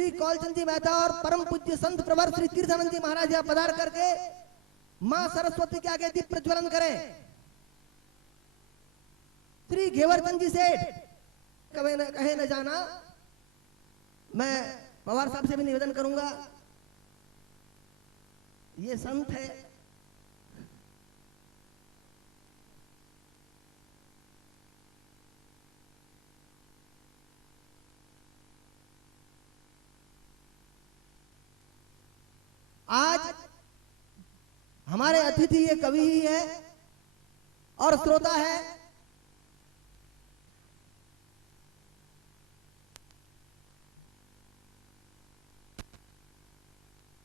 श्री कौलचंद जी मेहता और परम पूज्य संत प्रवर श्री तीर्थानंद जी महाराज यहाँ पधार करके मां सरस्वती के आगे दीप प्रज्वलन करें। श्री घेवरचंद जी सेठ कहे न जाना। मैं पवार साहब से भी निवेदन करूंगा, ये संत है, आज हमारे अतिथि ये कवि ही है और श्रोता है।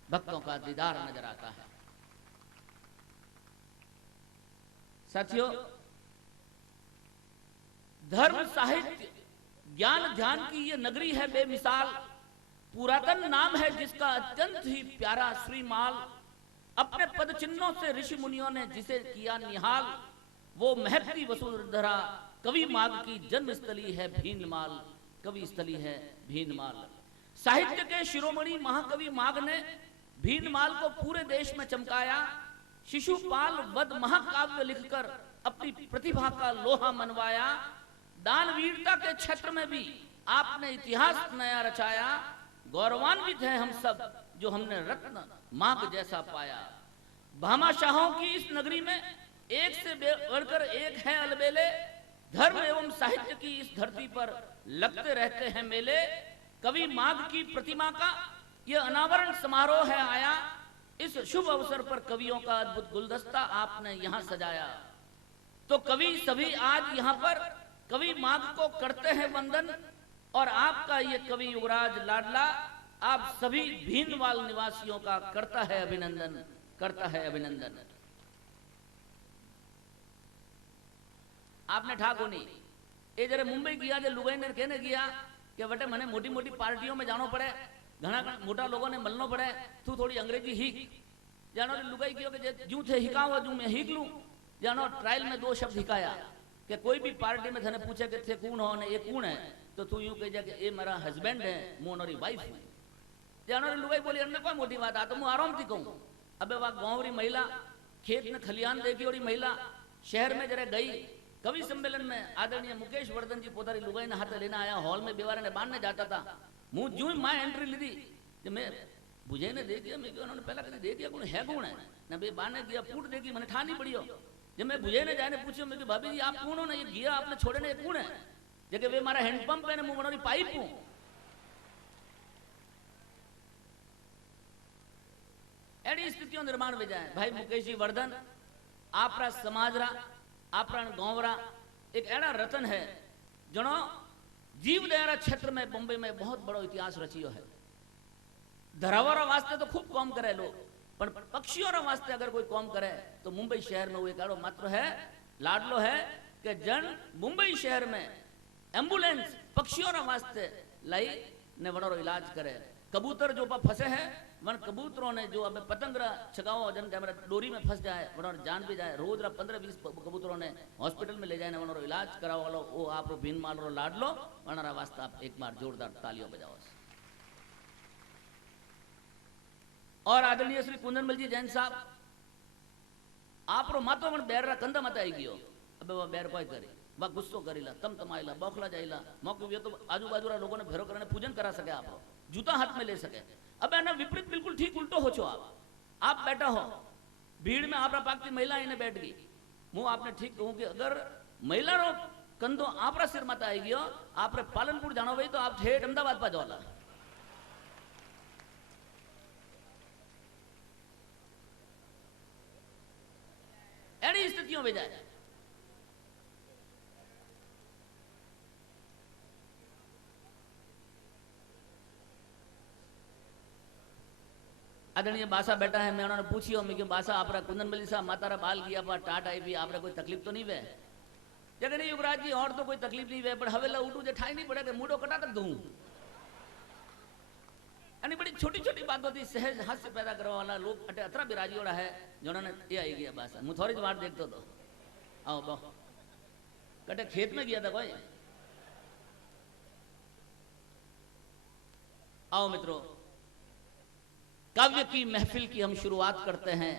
भक्तों का दीदार नजर आता है। साथियों, धर्म साहित्य ज्ञान ध्यान की ये नगरी है बेमिसाल, पुरातन नाम है जिसका अत्यंत ही प्यारा श्रीमाल। अपने पद चिन्हों से ऋषि मुनियों ने जिसे किया निहाल, वो महती वसुंधरा कवि माग की जन्मस्थली है भीनमाल, कवि स्थली है भीनमाल। साहित्य के शिरोमणि महाकवि माग ने भीनमाल को पूरे देश में चमकाया। शिशुपाल वध महाकाव्य लिखकर अपनी प्रतिभा का लोहा मनवाया। दानवीरता के क्षेत्र में भी आपने इतिहास नया रचाया। गौरवान्वित हैं हम सब जो हमने रत्न माग जैसा पाया। भामाशाहों की इस नगरी में एक से बढ़कर एक है अलबेले। धर्म एवं साहित्य की इस धरती पर लगते रहते हैं मेले। कवि माग की प्रतिमा का यह अनावरण समारोह है आया। इस शुभ अवसर पर कवियों का अद्भुत गुलदस्ता आपने यहाँ सजाया। तो कवि सभी आज यहाँ पर कवि माग को करते हैं वंदन, और आपका ये कवि युवराज लाडला आप सभी भीनमाल निवासियों का करता है अभिनंदन, करता है अभिनंदन। आपने ठाकुर नहीं ये जरे मुंबई गया जे लुगाई ने कहने गया कि वटे मने मोटी मोटी पार्टियों में जानो पड़े, घना मोटा लोगों ने मलनो पड़े, तू थोड़ी अंग्रेजी हीक जानो। लुगाई कहो कि जू थे हिकाओ जू मैं हीक लूं। जानो ट्रायल में 2 शब्द हिकाया कि कोई भी पार्टी में थने पूछे कि थे कौन हो ने ये कौन है, तो तू यूं कह जा कि ये मेरा हस्बैंड है, मोनोरी वाइफ है। जानो लुगाई बोली अन्य कोई मोटी बात आ तो मैं आराम थी कहूं। अबे वह गांवरी महिला खेत में खलियान देखी और महिला शहर में जरा गई। कवि सम्मेलन में आदरणीय मुकेश वर्धन जी पोतारी लुगाई ने हाथ लेना आया। हॉल में बेवारे ने बांधने जाता था। मुंह जू मां एंट्री ली थी मैं बुझे ने देख दिया। मैं उन्होंने पहला कभी देख दिया कौन है कौन है ना बे बाने गया फूट देखी मैंने ठा नहीं पड़ियो। जब मैं बुझे ने जाने पूछो मैं भाभी जी आप कौन हो ना, ये गिया आपने छोड़े ने कौन है, जगह वे मारा हैंडपंप है मुंह बनोरी पाइप हूं। एडी स्थितियों निर्माण हो जाए। भाई मुकेश जी वर्धन आपरा समाजरा आपरा गांवरा एक एड़ा रतन है जनो जीव दयारा क्षेत्र में बॉम्बे में बहुत बड़ो इतिहास रचियो है। धरावारा वास्ते तो खूब कॉम करे लोग, पर पक्षियों वास्ते अगर कोई कॉम करे तो मुंबई शहर में वो एक एड़ो मात्र है लाडलो है कि जन मुंबई शहर में एम्बुलेंस पक्षियों वास्ते लाई ने वनोरो इलाज करे। कबूतर जो पर फंसे हैं वन कबूतरों ने जो अब पतंग छगाओ जन कैमरा डोरी में फंस जाए वनोर जान भी जाए। रोज 15-20 कबूतरों ने हॉस्पिटल में ले जाए वनोरो इलाज कराओ वालो वो आप भीन माल रो लाड लो वनारा वास्ते आप एक बार जोरदार तालियों बजाओ। और आदरणीय श्री कुंदनमल जी जैन साहब आप रो मातो मन बैर रा कंधा मत आई गयो। अब वह बैर कोई करे वह गुस्सो करीला तम तमाइला बौखला जाइला मौके भी तो आजू बाजू रा लोगों ने भेरो करने पूजन करा सके, आप जूता हाथ में ले सके। अब है ना विपरीत बिल्कुल ठीक उल्टो हो छो। आप बैठा हो भीड़ में आप पाकती महिला इन्हें बैठ गई। मुंह आपने ठीक कहूं कि अगर महिला रो कंधो आप सिर मत आई गयो आप पालनपुर जानो भाई तो आप ठेठ अहमदाबाद पा जाओला। एड़ी स्थितियों में जाए। आदरणीय बासा बैठा है। मैं उन्होंने पूछी हो मैं कि बासा आप कुंदनमली साहब मातारा बाल किया पर टाट आई भी आप कोई तकलीफ तो नहीं वे जगह नहीं युवराज जी और तो कोई तकलीफ नहीं वे पर हवेला उठू जे ठाई नहीं पड़े कि मूडो कटा तक दूं। यानी बड़ी छोटी छोटी बातों थी सहज हास्य पैदा करने वाला लोग अटे अतरा बिराजी वाला है जिन्होंने ये आई गया बासा मुझे थोड़ी बार देखते तो आओ बहु कटे खेत में गया था कोई। आओ मित्रों, काव्य की महफिल की हम शुरुआत करते हैं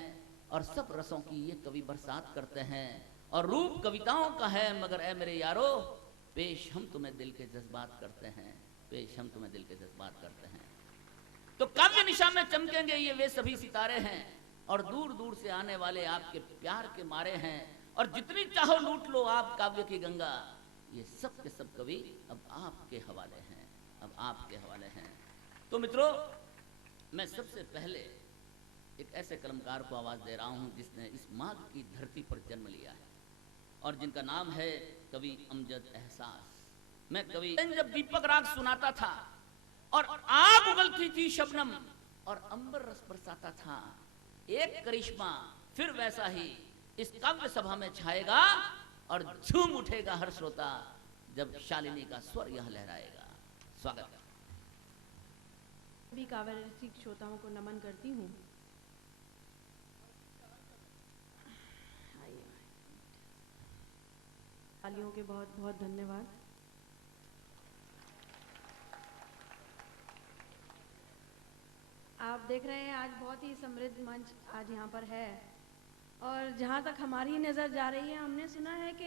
और सब रसों की ये कवि बरसात करते हैं और रूप कविताओं का है मगर ऐ मेरे यारो पेश हम तुम्हें दिल के जज्बात करते हैं, पेश हम तुम्हें दिल के जज्बात करते हैं। तो काव्य निशा में चमकेंगे ये वे सभी सितारे हैं और दूर दूर से आने वाले आपके प्यार के मारे हैं और जितनी चाहो लूट लो आप काव्य की गंगा। ये सब के सब कवि अब आपके हवाले हैं, अब आपके हवाले हैं। तो मित्रों, मैं सबसे पहले एक ऐसे कलमकार को आवाज दे रहा हूं जिसने इस माघ की धरती पर जन्म लिया है और जिनका नाम है कवि अमजद एहसास। मैं कवि जब दीपक राग सुनाता था और आग उगलती थी शबनम और अंबर रस बरसाता था, एक करिश्मा फिर वैसा ही इस काव्य सभा में छाएगा और झूम उठेगा हर श्रोता जब शालिनी का स्वर यह लहराएगा। स्वागत है। सभी काव्य रसिक श्रोताओं को नमन करती हूँ। तालियों के बहुत बहुत धन्यवाद। आप देख रहे हैं आज बहुत ही समृद्ध मंच आज यहाँ पर है और जहाँ तक हमारी नज़र जा रही है हमने सुना है कि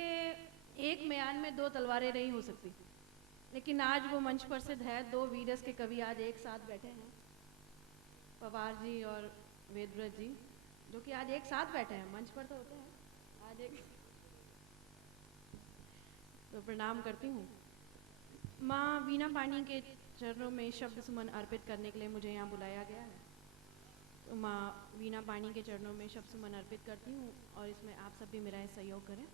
एक म्यान में दो तलवारें नहीं हो सकती, लेकिन आज वो मंच प्रसिद्ध है। दो वीरस के कवि आज एक साथ बैठे हैं, पवार जी और वेदव्रत जी, जो कि आज एक साथ बैठे हैं। मंच पर तो होते हैं आज एक, तो प्रणाम करती हूँ। माँ वीणा पानी के चरणों में शब्द सुमन अर्पित करने के लिए मुझे यहाँ बुलाया गया है, तो माँ वीणा पानी के चरणों में शब्द सुमन अर्पित करती हूँ और इसमें आप सब भी मेरा सहयोग करें।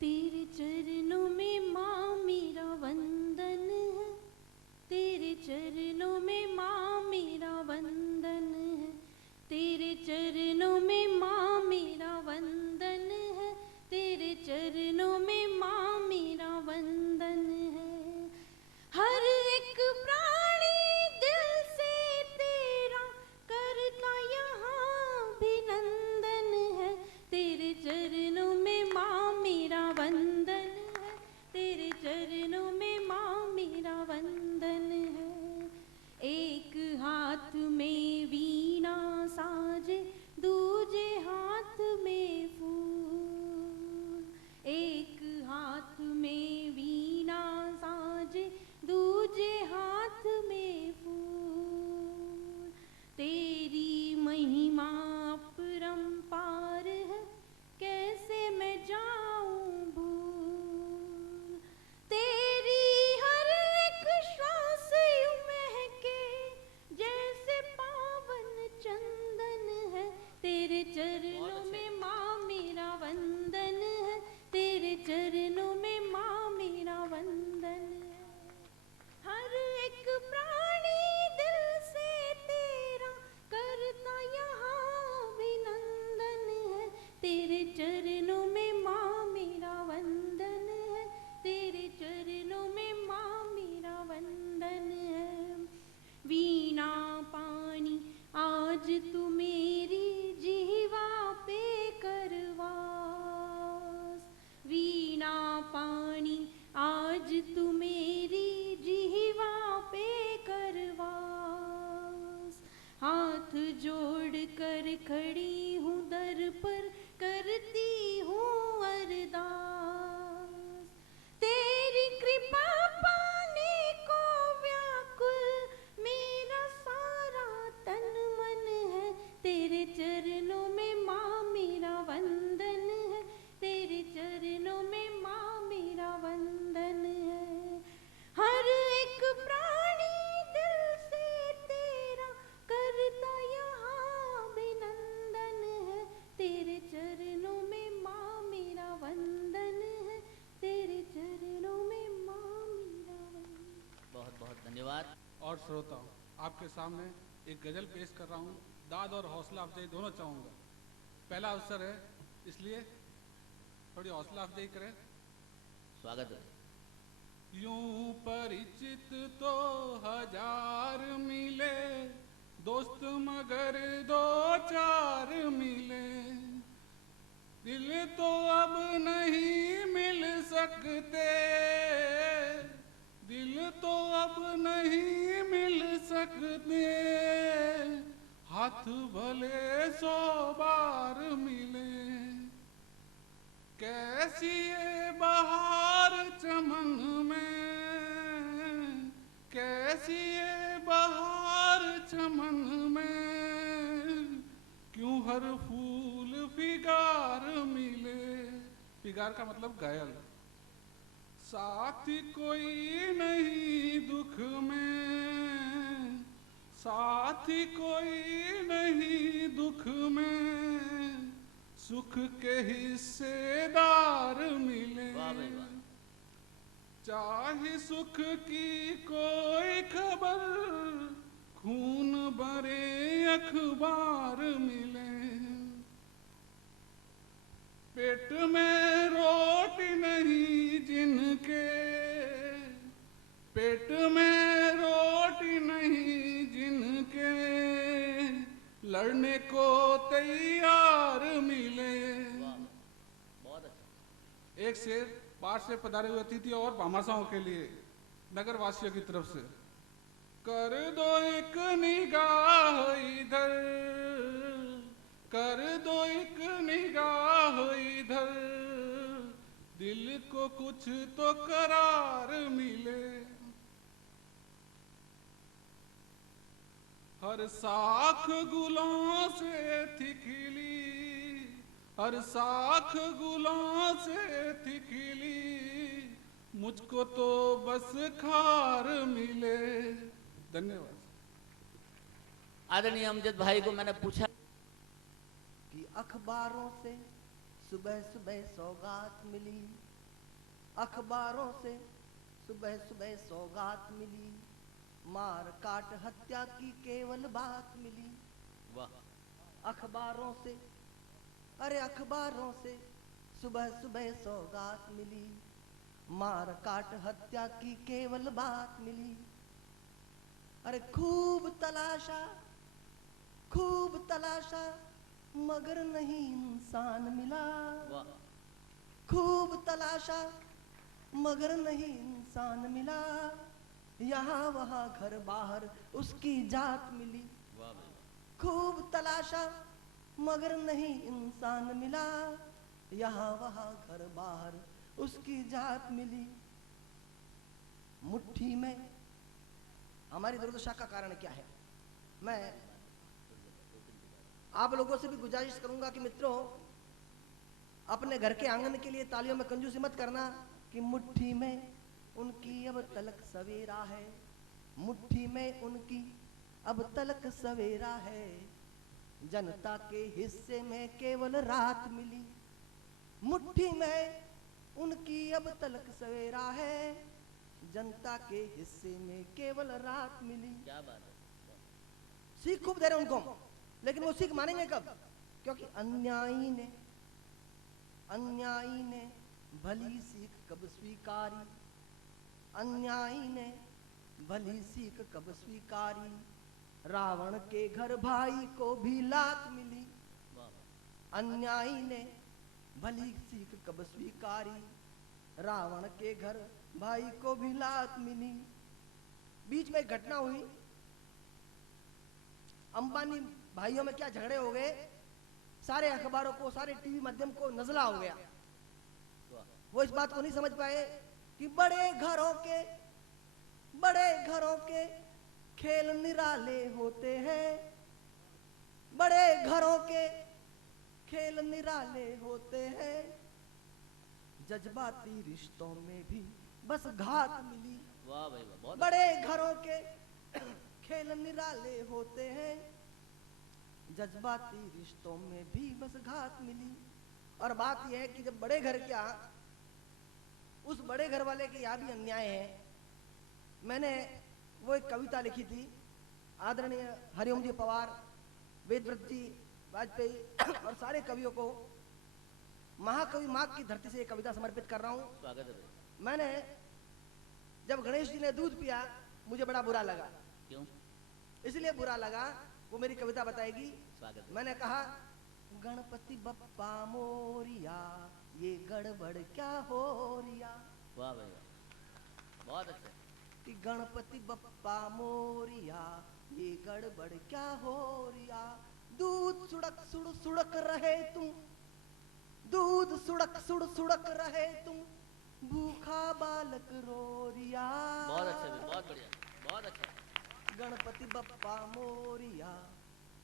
तेरे चरणों में माँ मेरा वंदन है, तेरे चरणों में माँ मेरा वंदन है, तेरे चरणों में माँ मेरा वंदन है, तेरे चरणों में माँ मेरा वंदन है। हर एक प्राणी दिल से तेरा करता यहाँ अभिनंदन है, तेरे चरणों में माँ मेरा वंदन है, तेरे चरणों में माँ मेरा वंदन है। एक हाथ में वीणा साजे दूजे हाथ में फूल, एक हाथ में वीणा साजे दूजे हाथ में फूल। तेरी महिमा अपरंपार है, कैसे मैं जाऊं भूल। तेरी हर एक श्वास यूं महके जैसे पावन चंदन है, तेरे चरणों में माँ मेरा वंदन है, तेरे चरणों में माँ मेरा वंदन है। हर एक प्राणी दिल से तेरा करता यहाँ अभिनंदन है, तेरे चरणों में माँ मेरा वंदन है, तेरे चरणों में माँ मेरा वंदन है। वीणा पानी आज तू मेरी जीवा पे करवास, वीणा पानी आज तू मेरी जीवा पे करवास। हाथ जोड़ कर खड़ी हूँ दर पर करती हूँ अरदास, तेरी कृपा पाने को व्याकुल मेरा सारा तन मन है, तेरे चरणों में माँ मेरा वंदन है, तेरे चरणों में माँ मेरा वंदन है। हर एक प्राणी दिल से तेरा करता यहाँ अभिनंदन है, तेरे चरणों में माँ मेरा वंदन है, तेरे चरणों में माँ मेरा वंदन। बहुत बहुत धन्यवाद। और श्रोताओं, आपके सामने एक गजल पेश कर रहा हूँ। दाद और हौसला अफजाई दोनों चाहूँगा। पहला अवसर है, इसलिए थोड़ी हौसला अफजाई करें। स्वागत है। यूं परिचित तो हजार मिले, दोस्त मगर दो चार मिले, दिल तो अब नहीं मिल सकते, दिल तो अब नहीं मिल सकते, हाथ भले 100 बार मिले। कैसी ये बहार चमन में, कैसी ये बहार चमन में, क्यों हर फूल फिगार मिले। फिगार का मतलब घायल। साथी कोई नहीं दुख में, साथी कोई नहीं दुख में, सुख के हिस्सेदार मिले। चाहे सुख की कोई खबर, खून भरे अखबार मिले। पेट में रोटी नहीं जिनके, पेट में रोटी नहीं जिनके, लड़ने को तैयार मिले। बहुत अच्छा। एक शेर बाहर से पधारे हुए अतिथि और भामाशाहों के लिए नगर वासियों की तरफ से। कर दो एक निगाह इधर, कर दो एक निगाह इधर, दिल को कुछ तो करार मिले। हर साख गुलों से थी खिली, हर साख गुलों से थी खिली, मुझको तो बस खार मिले। धन्यवाद। आदरणीय अमजद भाई को मैंने पूछा कि अखबारों से सुबह सुबह सौगात मिली, अखबारों से सुबह सुबह सौगात मिली, मार काट हत्या की केवल बात मिली। वाह। अखबारों से, अरे अखबारों से सुबह सुबह सौगात मिली, मार काट हत्या की केवल बात मिली। अरे खूब तलाशा, खूब तलाशा, मगर नहीं इंसान मिला। वाह। खूब तलाशा मगर नहीं इंसान मिला, यहाँ वहाँ घर बाहर उसकी जात मिली। वाह भाई। खूब तलाशा मगर नहीं इंसान मिला, यहाँ वहाँ घर बाहर उसकी जात मिली। मुट्ठी में हमारी दुर्दशा का कारण क्या है? मैं आप लोगों से भी गुजारिश करूंगा कि मित्रों, अपने घर के आंगन के लिए तालियों में कंजूसी मत करना कि मुट्ठी में उनकी अब तलक सवेरा है, मुट्ठी में उनकी अब तलक सवेरा है, जनता के हिस्से में केवल रात मिली। मुट्ठी में उनकी अब तलक सवेरा है, जनता के हिस्से में केवल रात मिली। क्या बात है। सीख खूब दे रहे उनको, लेकिन वो सीख मानेंगे कब? क्योंकि अन्यायी ने भली सीख कब स्वीकारी, अन्यायी ने भली सीख कब स्वीकारी, रावण के घर भाई को भी लात मिली। अन्यायी ने भली सीख कब स्वीकारी, रावण के घर भाई को भी लात मिली। बीच में एक घटना हुई, अंबानी भाइयों में क्या झगड़े हो गए, सारे अखबारों को, सारे टीवी माध्यम को नजला हो गया। वो इस बात को नहीं समझ पाए कि बड़े घरों के खेल निराले होते हैं, बड़े घरों के खेल निराले होते हैं, जज्बाती रिश्तों में भी बस घात मिली। वाह भाई वाह। बहुत बड़े घरों के खेल निराले होते हैं, जज्बाती रिश्तों में भी बस घात मिली। और बात यह है कि जब बड़े घर क्या, उस बड़े घर वाले के यहाँ भी अन्याय है। मैंने वो एक कविता लिखी थी, आदरणीय हरिओम जी पवार, वेदव्रत जी वाजपेयी और सारे कवियों को महाकवि माघ की धरती से एक कविता समर्पित कर रहा हूँ। स्वागत है भाई। मैंने जब गणेश जी ने दूध पिया, मुझे बड़ा बुरा लगा। क्यों? इसलिए बुरा लगा, वो मेरी कविता बताएगी। स्वागत है। मैंने कहा, गणपति बप्पा मोरिया, ये गड़बड़ क्या हो रिया। वाह भाई वाह। बहुत अच्छा। कि गणपति बप्पा मोरिया, ये गड़बड़ क्या हो रिया। दूध सुड़क सुड़ सुड़क रहे तुम, दूध सुड़क सुड़ सुड़क रहे तुम, भूखा बालक रो रिया। बहुत अच्छा, बहुत बढ़िया, बहुत अच्छा। गणपति बप्पा मोरिया,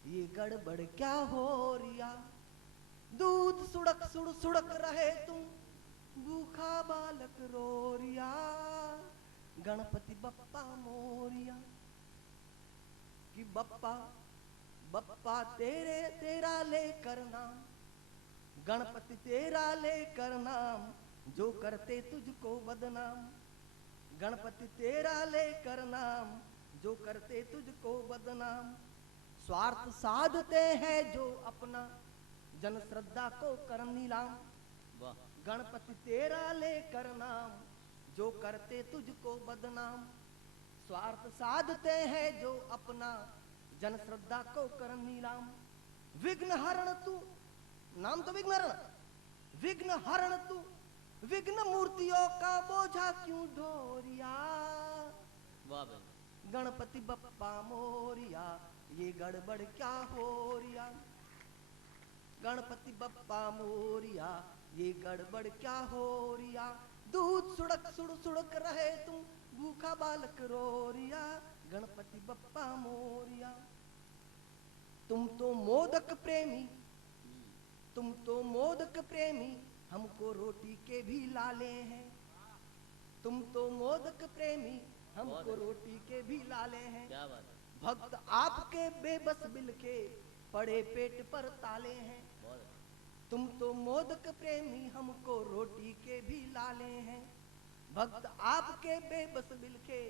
ये गड़बड़ क्या हो रिया। दूध सुड़क सुड़ सुड़क रहे तुम, भूखा बालक रो रिया। गणपति बप्पा मोरिया, कि बप्पा बप्पा तेरे तेरा लेकर नाम, गणपति तेरा लेकर नाम, जो करते तुझको बदनाम। गणपति तेरा लेकर नाम, जो करते तुझको बदनाम। स्वार्थ साधते हैं जो अपना, जन श्रद्धा को कर नीलाम। वाह, गणपति तेरा लेकर नाम, जो करते तुझको बदनाम। स्वार्थ साधते हैं जो अपना, जन श्रद्धा को कर नीलाम। विघ्न हरण तू, नाम तो विघ्न हरण, विघ्न हरण तू, विघ्न मूर्तियों का बोझा क्यों ढोरिया। वाह भाई। गणपति बप्पा मोरिया, ये गड़बड़ क्या हो रिया। गणपति बप्पा मोरिया, ये गड़बड़ क्या हो रिया। दूध सुड़क सुड़ सुड़क रहे तुम, भूखा बालक रो रिया। गणपति बप्पा मोरिया, तुम तो मोदक प्रेमी, तुम तो मोदक प्रेमी, हमको रोटी के भी लाले हैं। तुम तो मोदक प्रेमी, हमको रोटी के भी लाले हैं। क्या बात है। भक्त आपके बेबस बिल के, पड़े पेट पर ताले हैं। बहुत अच्छा। तुम तो मोदक प्रेमी, हमको रोटी के भी लाले हैं। भक्त आपके बेबस बिल के,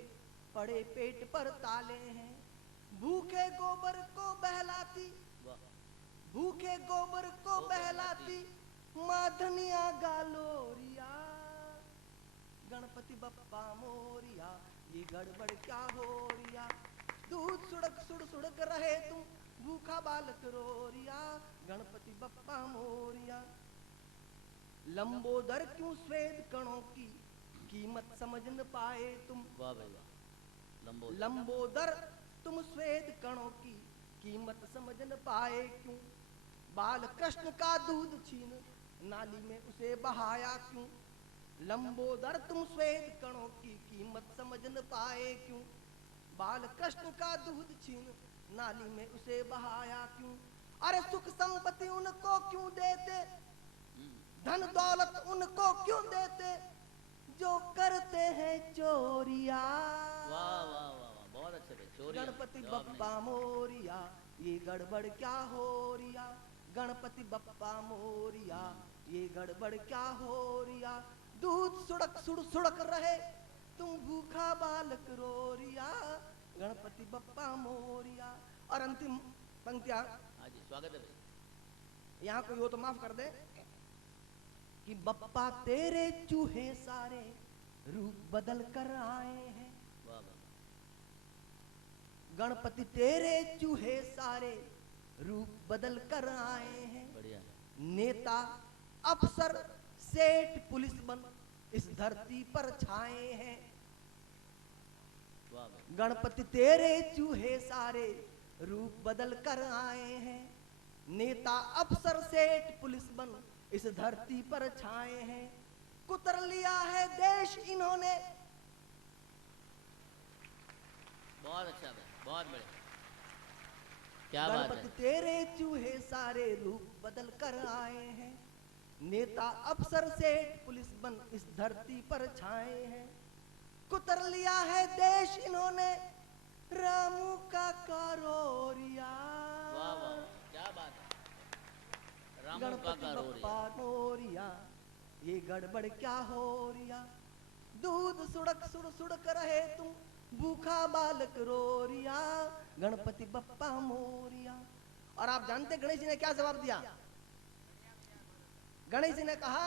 पड़े पेट पर ताले हैं। भूखे गोबर को बहलाती, वाह, भूखे गोबर को बहलाती, माधनिया गालोरिया। गणपति बप्पा मोरिया, ये गड़बड़ क्या हो रिया। दूध सुड़क सुड़ सुड़क रहे तुम, भूखा बालक रो रिया। गणपति बप्पा मोरिया, लंबोदर क्यों श्वेत कणों की कीमत समझ न पाए तुम। वाह भाई वाह। लंबोदर, लंबोदर तुम श्वेत कणों की कीमत समझ न पाए क्यों। बाल कृष्ण का दूध छीन, नाली में उसे बहाया क्यों। लंबोदर तुम श्वेत कणों की कीमत समझ न पाए क्यों। बाल कृष्ण का दूध छीन, नाली में उसे बहाया क्यों। अरे सुख संपत्ति उनको क्यों देते, धन दौलत उनको क्यों देते, जो करते हैं चोरिया। वाह वाह वाह वाह, बहुत अच्छे भाई। चोरी, गणपति जवाब नहीं। बप्पा मोरिया, ये गड़बड़ क्या हो रिया। गणपति बप्पा मोरिया, ये गड़बड़ क्या हो रिया। दूध सुड़क सुड़ सुड़क रहे तुम, भूखा बालक रो रिया। गणपति बप्पा मोरिया। और अंतिम पंक्तियां, हाँ जी, स्वागत है भाई। यहाँ कोई हो तो माफ कर दे, कि बप्पा तेरे चूहे सारे रूप बदल कर आए हैं। वाह वाह, गणपति तेरे चूहे सारे रूप बदल कर आए हैं। बढ़िया। नेता अफसर सेठ पुलिस बन इस धरती पर छाए हैं। वाह वाह, गणपति तेरे चूहे सारे रूप बदल कर आए हैं। नेता अफसर सेठ पुलिस बन इस धरती पर छाए हैं। कुतर लिया है देश इन्होंने। बहुत अच्छा भाई, बहुत बढ़िया। क्या बात गणपति है। तेरे चूहे सारे रूप बदल कर आए हैं। नेता अफसर सेठ पुलिस बन इस धरती पर छाए हैं। कुतर लिया है देश इन्होंने, रामू का कारोरिया। वाह वाह वाह, क्या बात है। रामू का गणपति कारोरिया। बप्पा मोरिया, ये गड़बड़ क्या हो रिया। दूध सुड़क सुड़ सुड़क रहे तुम, भूखा बालक रो रिया। गणपति बप्पा मोरिया। और आप जानते गणेश जी ने क्या जवाब दिया। गणेश जी ने कहा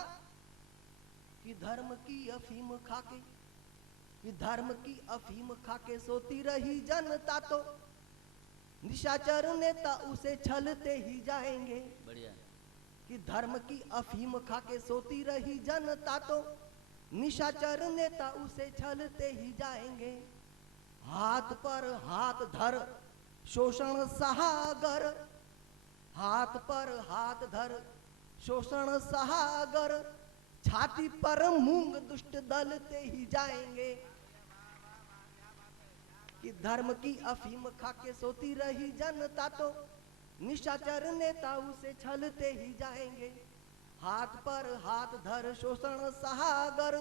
कि धर्म की अफीम खाके, कि धर्म की अफीम खाके सोती रही जनता, तो निशाचर नेता उसे छलते ही जाएंगे। बढ़िया। कि धर्म की अफीम खाके सोती रही जनता, तो निशाचर नेता उसे छलते ही जाएंगे। हाथ पर हाथ धर शोषण सहागर, हाथ पर हाथ धर शोषण सहागर, छाती पर मूंग दुष्ट दलते ही जाएंगे। कि धर्म की अफीम खाके सोती रही जनता तो निशाचर नेता उसे छलते ही जाएंगे। हाथ पर हाथ धर शोषण सहागर,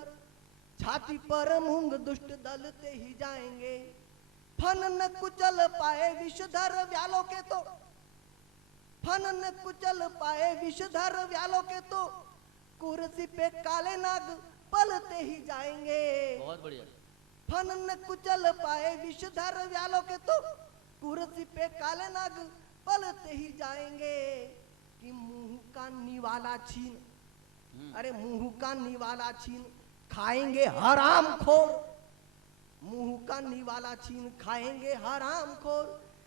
छाती पर मूंग दुष्ट दलते ही जाएंगे। फन न कुचल पाए विषधर व्यालों के तो, फन न कुचल पाए विषधर व्यालों के तो कुर्सी पे काले नाग पलते ही जाएंगे। बहुत बढ़िया। फन न कुचल पाए विषधर व्यालों के तो कुर्सी पे काले नाग पलते ही जाएंगे। कि मुंह का निवाला छीन, अरे मुंह का निवाला छीन खाएंगे हराम खोर, मुंह का निवाला छीन खाएंगे हराम खोर,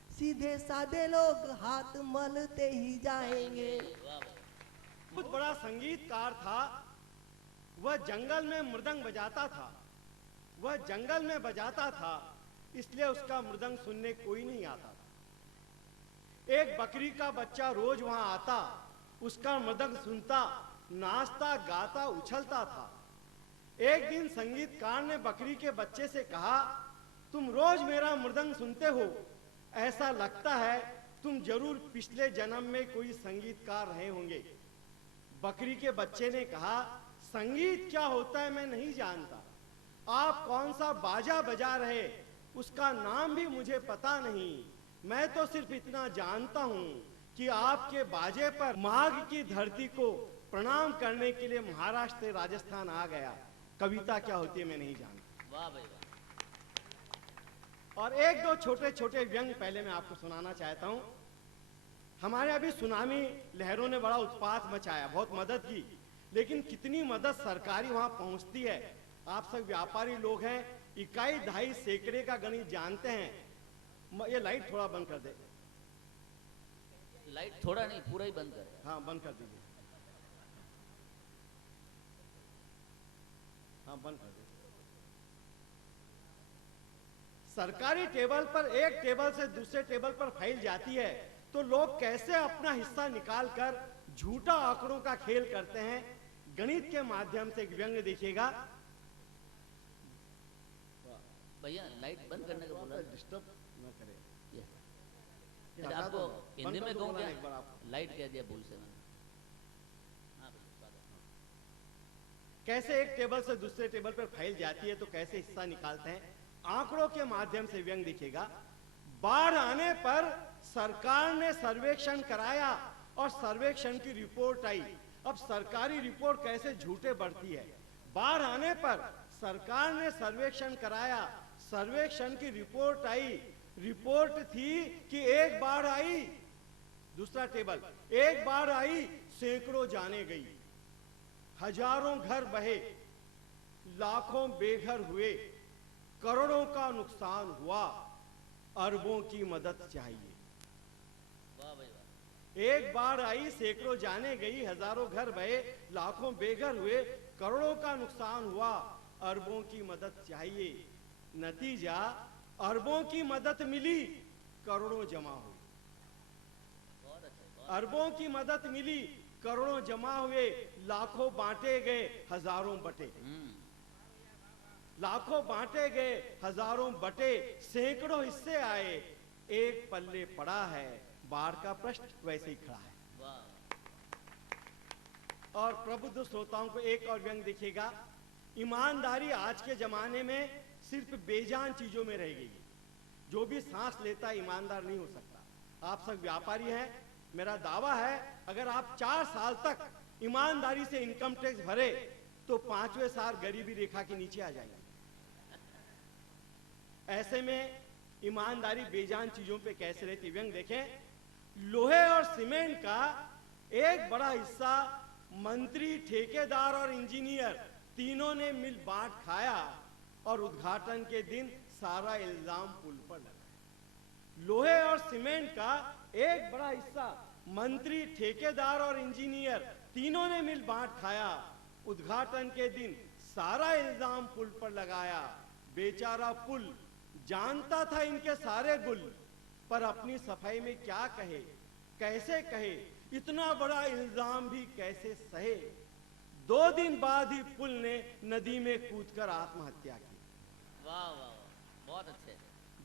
सीधे साधे लोग हाथ मलते ही जाएंगे। बहुत बड़ा संगीतकार था, वह जंगल में मृदंग बजाता था, वह जंगल में बजाता था, इसलिए उसका मृदंग सुनने कोई नहीं आता था। एक बकरी का बच्चा रोज वहां आता, उसका मृदंग सुनता, नाचता गाता उछलता था। एक दिन संगीतकार ने बकरी के बच्चे से कहा, तुम रोज मेरा मृदंग सुनते हो, ऐसा लगता है तुम जरूर पिछले जन्म में कोई संगीतकार रहे होंगे। बकरी के बच्चे ने कहा, संगीत क्या होता है मैं नहीं जानता, आप कौन सा बाजा बजा रहे उसका नाम भी मुझे पता नहीं, मैं तो सिर्फ इतना जानता हूं कि आपके बाजे पर माघ की धरती को प्रणाम करने के लिए महाराष्ट्र से राजस्थान आ गया। कविता क्या होती है मैं नहीं जानता। वाह भाई वाह। और एक दो छोटे छोटे व्यंग पहले मैं आपको सुनाना चाहता हूं। हमारे अभी सुनामी लहरों ने बड़ा उत्पात मचाया, बहुत मदद की, लेकिन कितनी मदद सरकारी वहां पहुंचती है। आप सब व्यापारी लोग हैं, इकाई दहाई सैकड़े का गणित जानते हैं। ये लाइट थोड़ा बंद कर दे। लाइट थोड़ा नहीं पूरा ही बंद कर। हाँ बंद कर दीजिए, हाँ बंद कर दीजिए। सरकारी टेबल पर एक टेबल से दूसरे टेबल पर फाइल जाती है तो लोग कैसे अपना हिस्सा निकालकर झूठा आंकड़ों का खेल करते हैं। गणित के माध्यम से एक व्यंग देखिएगा। भैया लाइट बंद करने का बोला, डिस्टर्ब न करे। अरे आपको हिंदी में कहूँ क्या, एक बार आप लाइट कह दिया भूल से मैंने। हाँ भैया, कैसे एक टेबल से दूसरे टेबल पर फाइल जाती है तो कैसे हिस्सा निकालते हैं, आंकड़ों के माध्यम से व्यंग दिखेगा। बाढ़ आने पर सरकार ने सर्वेक्षण कराया और सर्वेक्षण की रिपोर्ट आई। अब सरकारी रिपोर्ट कैसे झूठे बढ़ती है। बाढ़ आने पर सरकार ने सर्वेक्षण कराया, सर्वेक्षण की रिपोर्ट आई, रिपोर्ट थी कि एक बाढ़ आई, दूसरा टेबल, एक बाढ़ आई सैकड़ों जाने गई, हजारों घर बहे, लाखों बेघर हुए, करोड़ों का नुकसान हुआ, अरबों की मदद चाहिए। वाह भाई वाह। एक बाढ़ आई सैकड़ों जाने गई, हजारों घर बहे, लाखों बेघर हुए, करोड़ों का नुकसान हुआ, अरबों की मदद चाहिए। नतीजा अरबों की मदद मिली, करोड़ों जमा हुए। बहुत अच्छा। अरबों की मदद मिली, करोड़ों जमा हुए, लाखों बांटे गए, हजारों बटे। लाखों बांटे गए, हजारों बटे, सैकड़ों हिस्से आए, एक पल्ले पड़ा है, बाढ़ का प्रश्न वैसे ही खड़ा है। वाह। और प्रबुद्ध श्रोताओं को एक और व्यंग दिखेगा। ईमानदारी आज के जमाने में सिर्फ बेजान चीजों में रह गई। जो भी सांस लेता है ईमानदार नहीं हो सकता। आप सब व्यापारी हैं, मेरा दावा है अगर आप 4 साल तक ईमानदारी से इनकम टैक्स भरे तो 5वें साल गरीबी रेखा के नीचे आ जाएंगे। ऐसे में ईमानदारी बेजान चीजों पे कैसे रहती। व्यंग देखें। लोहे और सीमेंट का एक बड़ा हिस्सा मंत्री, ठेकेदार और इंजीनियर तीनों ने मिल बांट खाया और उद्घाटन के दिन सारा इल्जाम पुल पर लगा। लोहे और सीमेंट का एक बड़ा हिस्सा मंत्री, ठेकेदार और इंजीनियर तीनों ने मिल बांट खाया, उद्घाटन के दिन सारा इल्जाम पुल पर लगाया। बेचारा पुल जानता था इनके सारे गुल, पर अपनी सफाई में क्या कहे, कैसे कहे, इतना बड़ा इल्जाम भी कैसे सहे। 2 दिन बाद ही पुल ने नदी में कूदकर आत्महत्या की। वाह वाह वाह, बहुत अच्छे।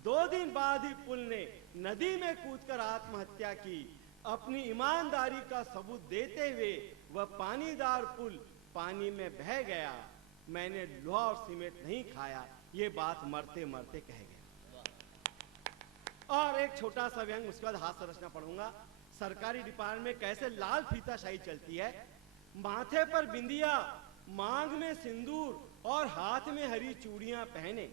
2 दिन बाद ही पुल ने नदी में कूदकर आत्महत्या की। अपनी ईमानदारी का सबूत देते हुए वह पानीदार पुल पानी में बह गया। मैंने लोहा और सीमेंट नहीं खाया, ये बात मरते मरते कह गया। और एक छोटा सा व्यंग, उसके बाद हास्य रचना पढ़ूंगा। सरकारी डिपार्टमेंट में कैसे लाल फीताशाही चलती है। माथे पर बिंदिया, मांग में सिंदूर और हाथ में हरी चूड़ियां पहने।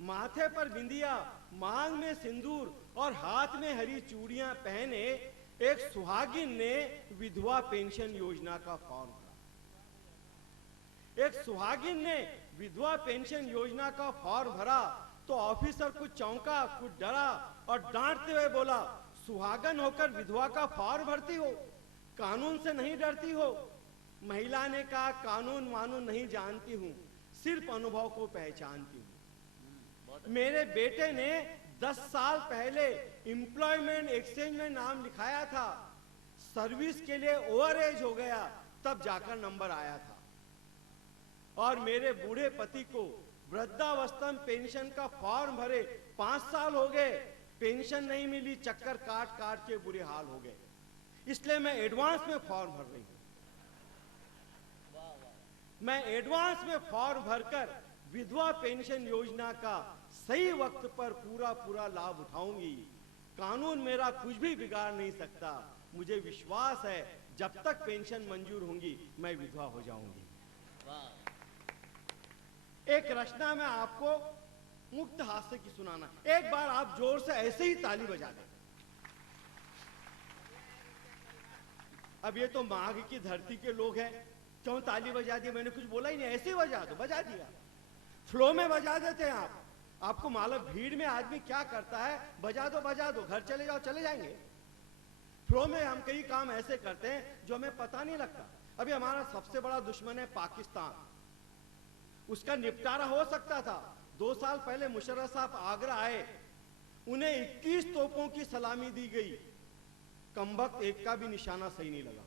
माथे पर बिंदिया, मांग में सिंदूर और हाथ में हरी चूड़ियां पहने एक सुहागिन ने विधवा पेंशन योजना का फॉर्म भरा। एक सुहागिन ने विधवा पेंशन योजना का फॉर्म भरा तो ऑफिसर कुछ चौंका, कुछ डरा और डांटते हुए बोला, सुहागन होकर विधवा का फॉर्म भरती हो, कानून से नहीं डरती हो। महिला ने कहा, कानून वानून नहीं जानती हूं, सिर्फ अनुभव को पहचानती हूं। मेरे बेटे ने 10 साल पहले एम्प्लॉयमेंट एक्सचेंज में नाम लिखाया था, सर्विस के लिए ओवर एज हो गया, तब जाकर नंबर आया था। और मेरे बूढ़े पति को वृद्धावस्था पेंशन का फॉर्म भरे 5 साल हो गए, पेंशन नहीं मिली, चक्कर काट काट के बुरे हाल हो गए। इसलिए मैं एडवांस में फॉर्म भर रही हूं। मैं एडवांस में फॉर्म भरकर विधवा पेंशन योजना का सही वक्त पर पूरा लाभ उठाऊंगी। कानून मेरा कुछ भी बिगाड़ नहीं सकता। मुझे विश्वास है जब तक पेंशन मंजूर होंगी मैं विधवा हो जाऊंगी। एक रचना में आपको मुक्त हास्य की सुनाना। एक बार आप जोर से ऐसे ही ताली बजा दें। अब ये तो माघ की धरती के लोग हैं, क्यों ताली बजा दी? मैंने कुछ बोला ही नहीं, ऐसे ही बजा दो, बजा दिया। फ्लो में बजा देते हैं आप। आपको मालूम भीड़ में आदमी क्या करता है, बजा दो, घर चले जाओ, चले जाएंगे। फ्लो में हम कई काम ऐसे करते हैं जो हमें पता नहीं लगता। अभी हमारा सबसे बड़ा दुश्मन है पाकिस्तान, उसका निपटारा हो सकता था। 2 साल पहले मुशर्रफ साहब आगरा आए, उन्हें 21 तोपों की सलामी दी गई, कमबख्त एक का भी निशाना सही नहीं लगा।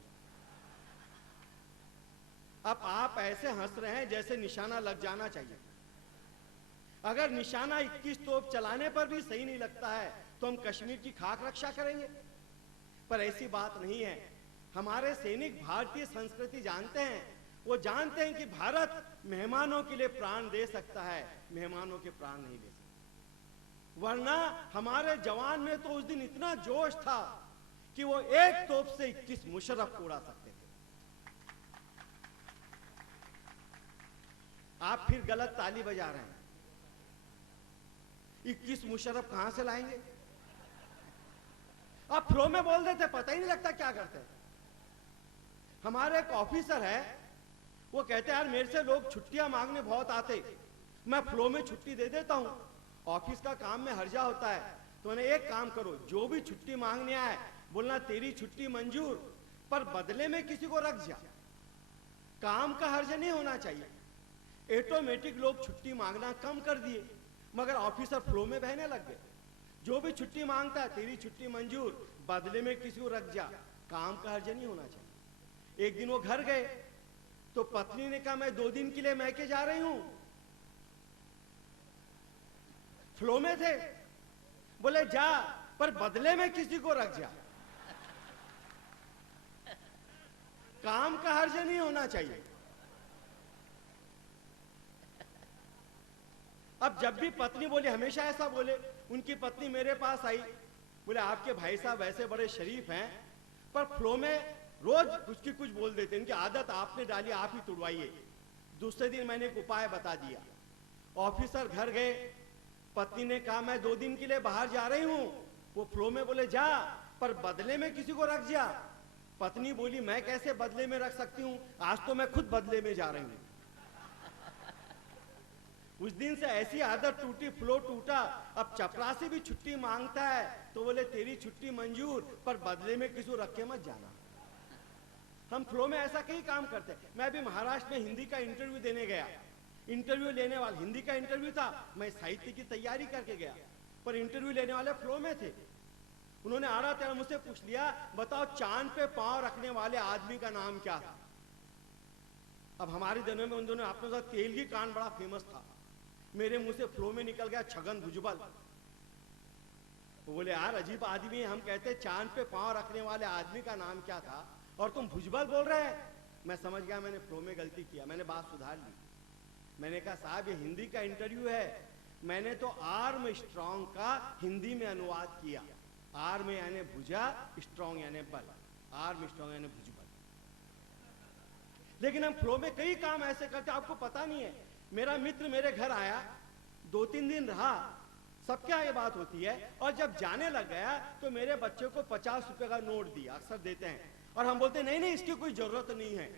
अब आप ऐसे हंस रहे हैं जैसे निशाना लग जाना चाहिए। अगर निशाना 21 तोप चलाने पर भी सही नहीं लगता है तो हम कश्मीर की खाक रक्षा करेंगे, पर ऐसी बात नहीं है। हमारे सैनिक भारतीय संस्कृति जानते हैं। वो जानते हैं कि भारत मेहमानों के लिए प्राण दे सकता है, मेहमानों के प्राण नहीं दे सकता। वरना हमारे जवान में तो उस दिन इतना जोश था कि वो एक तोप से 21 मुशर्रफ को उड़ा सकते थे। आप फिर गलत ताली बजा रहे हैं। 21 मुशर्रफ कहां से लाएंगे? आप फ्लो में बोल देते, पता ही नहीं लगता क्या करते हैं। हमारे एक ऑफिसर है, वो कहते हैं यार मेरे से लोग छुट्टियां मांगने बहुत आते, मैं फ्लो में छुट्टी दे देता हूं। ऑफिस का काम में हर्जा होता है, तो उन्हें एक काम करो, जो भी छुट्टी मांगने आए बोलना तेरी छुट्टी मंजूर, पर बदले में किसी को रख जा। काम का हर्जा नहीं होना चाहिए। ऑटोमेटिक लोग छुट्टी मांगना कम कर दिए, मगर ऑफिसर फ्लो में बहने लग गए। जो भी छुट्टी मांगता है तेरी छुट्टी मंजूर, बदले में किसी को रख जा, काम का हर्जा नहीं होना चाहिए। एक दिन वो घर गए तो पत्नी ने कहा मैं 2 दिन के लिए मैके जा रही हूं। फ्लो में थे, बोले जा, पर बदले में किसी को रख जा, काम का हर्जा नहीं होना चाहिए। अब जब भी पत्नी बोली, हमेशा ऐसा बोले, उनकी पत्नी मेरे पास आई, बोले आपके भाई साहब ऐसे बड़े शरीफ हैं, पर फ्लो में रोज कुछ की कुछ बोल देते, इनकी आदत आपने डाली, आप ही तुड़वाइए। दूसरे दिन मैंने एक उपाय बता दिया। ऑफिसर घर गए, पत्नी ने कहा मैं 2 दिन के लिए बाहर जा रही हूं। वो फ्लो में बोले जा, पर बदले में किसी को रख जा। पत्नी बोली मैं कैसे बदले में रख सकती हूं, आज तो मैं खुद बदले में जा रही हूं। उस दिन से ऐसी आदत टूटी, फ्लो टूटा। अब चपरासी भी छुट्टी मांगता है तो बोले तेरी छुट्टी मंजूर, पर बदले में किसी को रख के मत जाना। हम फ्लो में ऐसा कई काम करते हैं। मैं भी महाराष्ट्र में हिंदी का इंटरव्यू देने गया। इंटरव्यू लेने वाले, हिंदी का इंटरव्यू था, मैं साहित्य की तैयारी करके गया, पर इंटरव्यू लेने वाले फ्लो में थे। उन्होंने आड़ा टेढ़ा मुझसे पूछ लिया, बताओ चांद पे पांव रखने वाले आदमी का नाम क्या था। अब हमारे दिनों में उन दोनों आपने कहा तेलगी कांड बड़ा फेमस था, मेरे मुंह से फ्लो में निकल गया छगन भुजबल। वो बोले यार अजीब आदमी है, हम कहते चांद पे पांव रखने वाले आदमी का नाम क्या था और तुम भुजबल बोल रहे हैं। मैं समझ गया मैंने फ्लो में गलती किया, मैंने बात सुधार ली। मैंने कहा साहब ये हिंदी का इंटरव्यू है, मैंने तो आर्म स्ट्रॉन्ग का हिंदी में अनुवाद किया। आर्म यानी भुजा, स्ट्रॉन्ग यानी बल, आर्म स्ट्रॉन्ग यानी भुजबल। लेकिन हम फ्लो में कई काम ऐसे करते आपको पता नहीं है। मेरा मित्र मेरे घर आया, 2-3 दिन रहा, सबके यहाँ ये बात होती है, और जब जाने लग गया तो मेरे बच्चे को 50 रुपए का नोट दिया, अक्सर देते हैं, और हम बोलते नहीं नहीं इसकी कोई जरूरत नहीं है।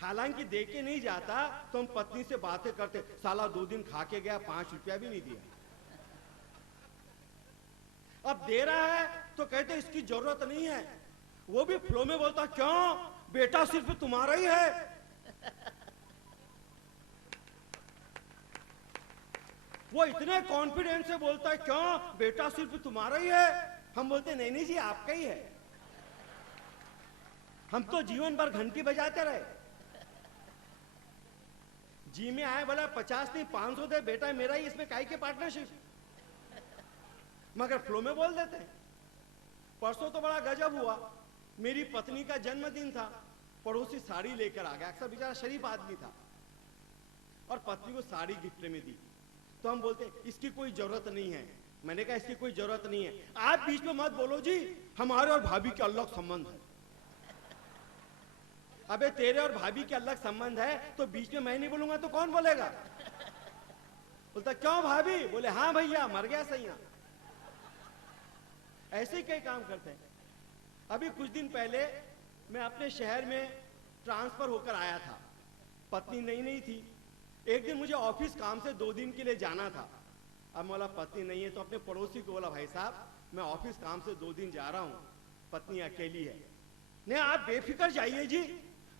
हालांकि दे के नहीं जाता तो हम पत्नी से बातें करते, साला 2 दिन खा के गया 5 रुपया भी नहीं दिया। अब दे रहा है तो कहते इसकी जरूरत नहीं है। वो भी फ्लो में बोलता क्यों बेटा सिर्फ तुम्हारा ही है। वो इतने कॉन्फिडेंस से बोलता है क्यों बेटा सिर्फ तुम्हारा ही है। हम बोलते नहीं नहीं जी आपका ही है। हम तो जीवन भर घंटी बजाते रहे। जी में आए बोला 50 नहीं 500 दे बेटा मेरा ही, इसमें काहे के पार्टनरशिप, मगर फ्लो में बोल देते हैं। परसों तो बड़ा गजब हुआ, मेरी पत्नी का जन्मदिन था, पड़ोसी साड़ी लेकर आ गया, अक्सर बेचारा शरीफ आदमी था, और पत्नी को साड़ी गिफ्ट में दी। तो हम बोलते इसकी कोई जरूरत नहीं है। मैंने कहा इसकी कोई जरूरत नहीं है, आप बीच में मत बोलो जी, हमारे और भाभी के अलग संबंध है। अबे तेरे और भाभी के अलग संबंध है तो बीच में मैं नहीं बोलूंगा तो कौन बोलेगा। बोलता क्यों भाभी, बोले हाँ भैया मर गया सैया। ऐसे ही कई काम करते हैं। अभी कुछ दिन पहले मैं अपने शहर में ट्रांसफर होकर आया था, पत्नी नहीं थी। एक दिन मुझे ऑफिस काम से 2 दिन के लिए जाना था। अब बोला पत्नी नहीं है तो अपने पड़ोसी को बोला भाई साहब मैं ऑफिस काम से 2 दिन जा रहा हूं, पत्नी अकेली है। नहीं आप बेफिक्र जाइए जी,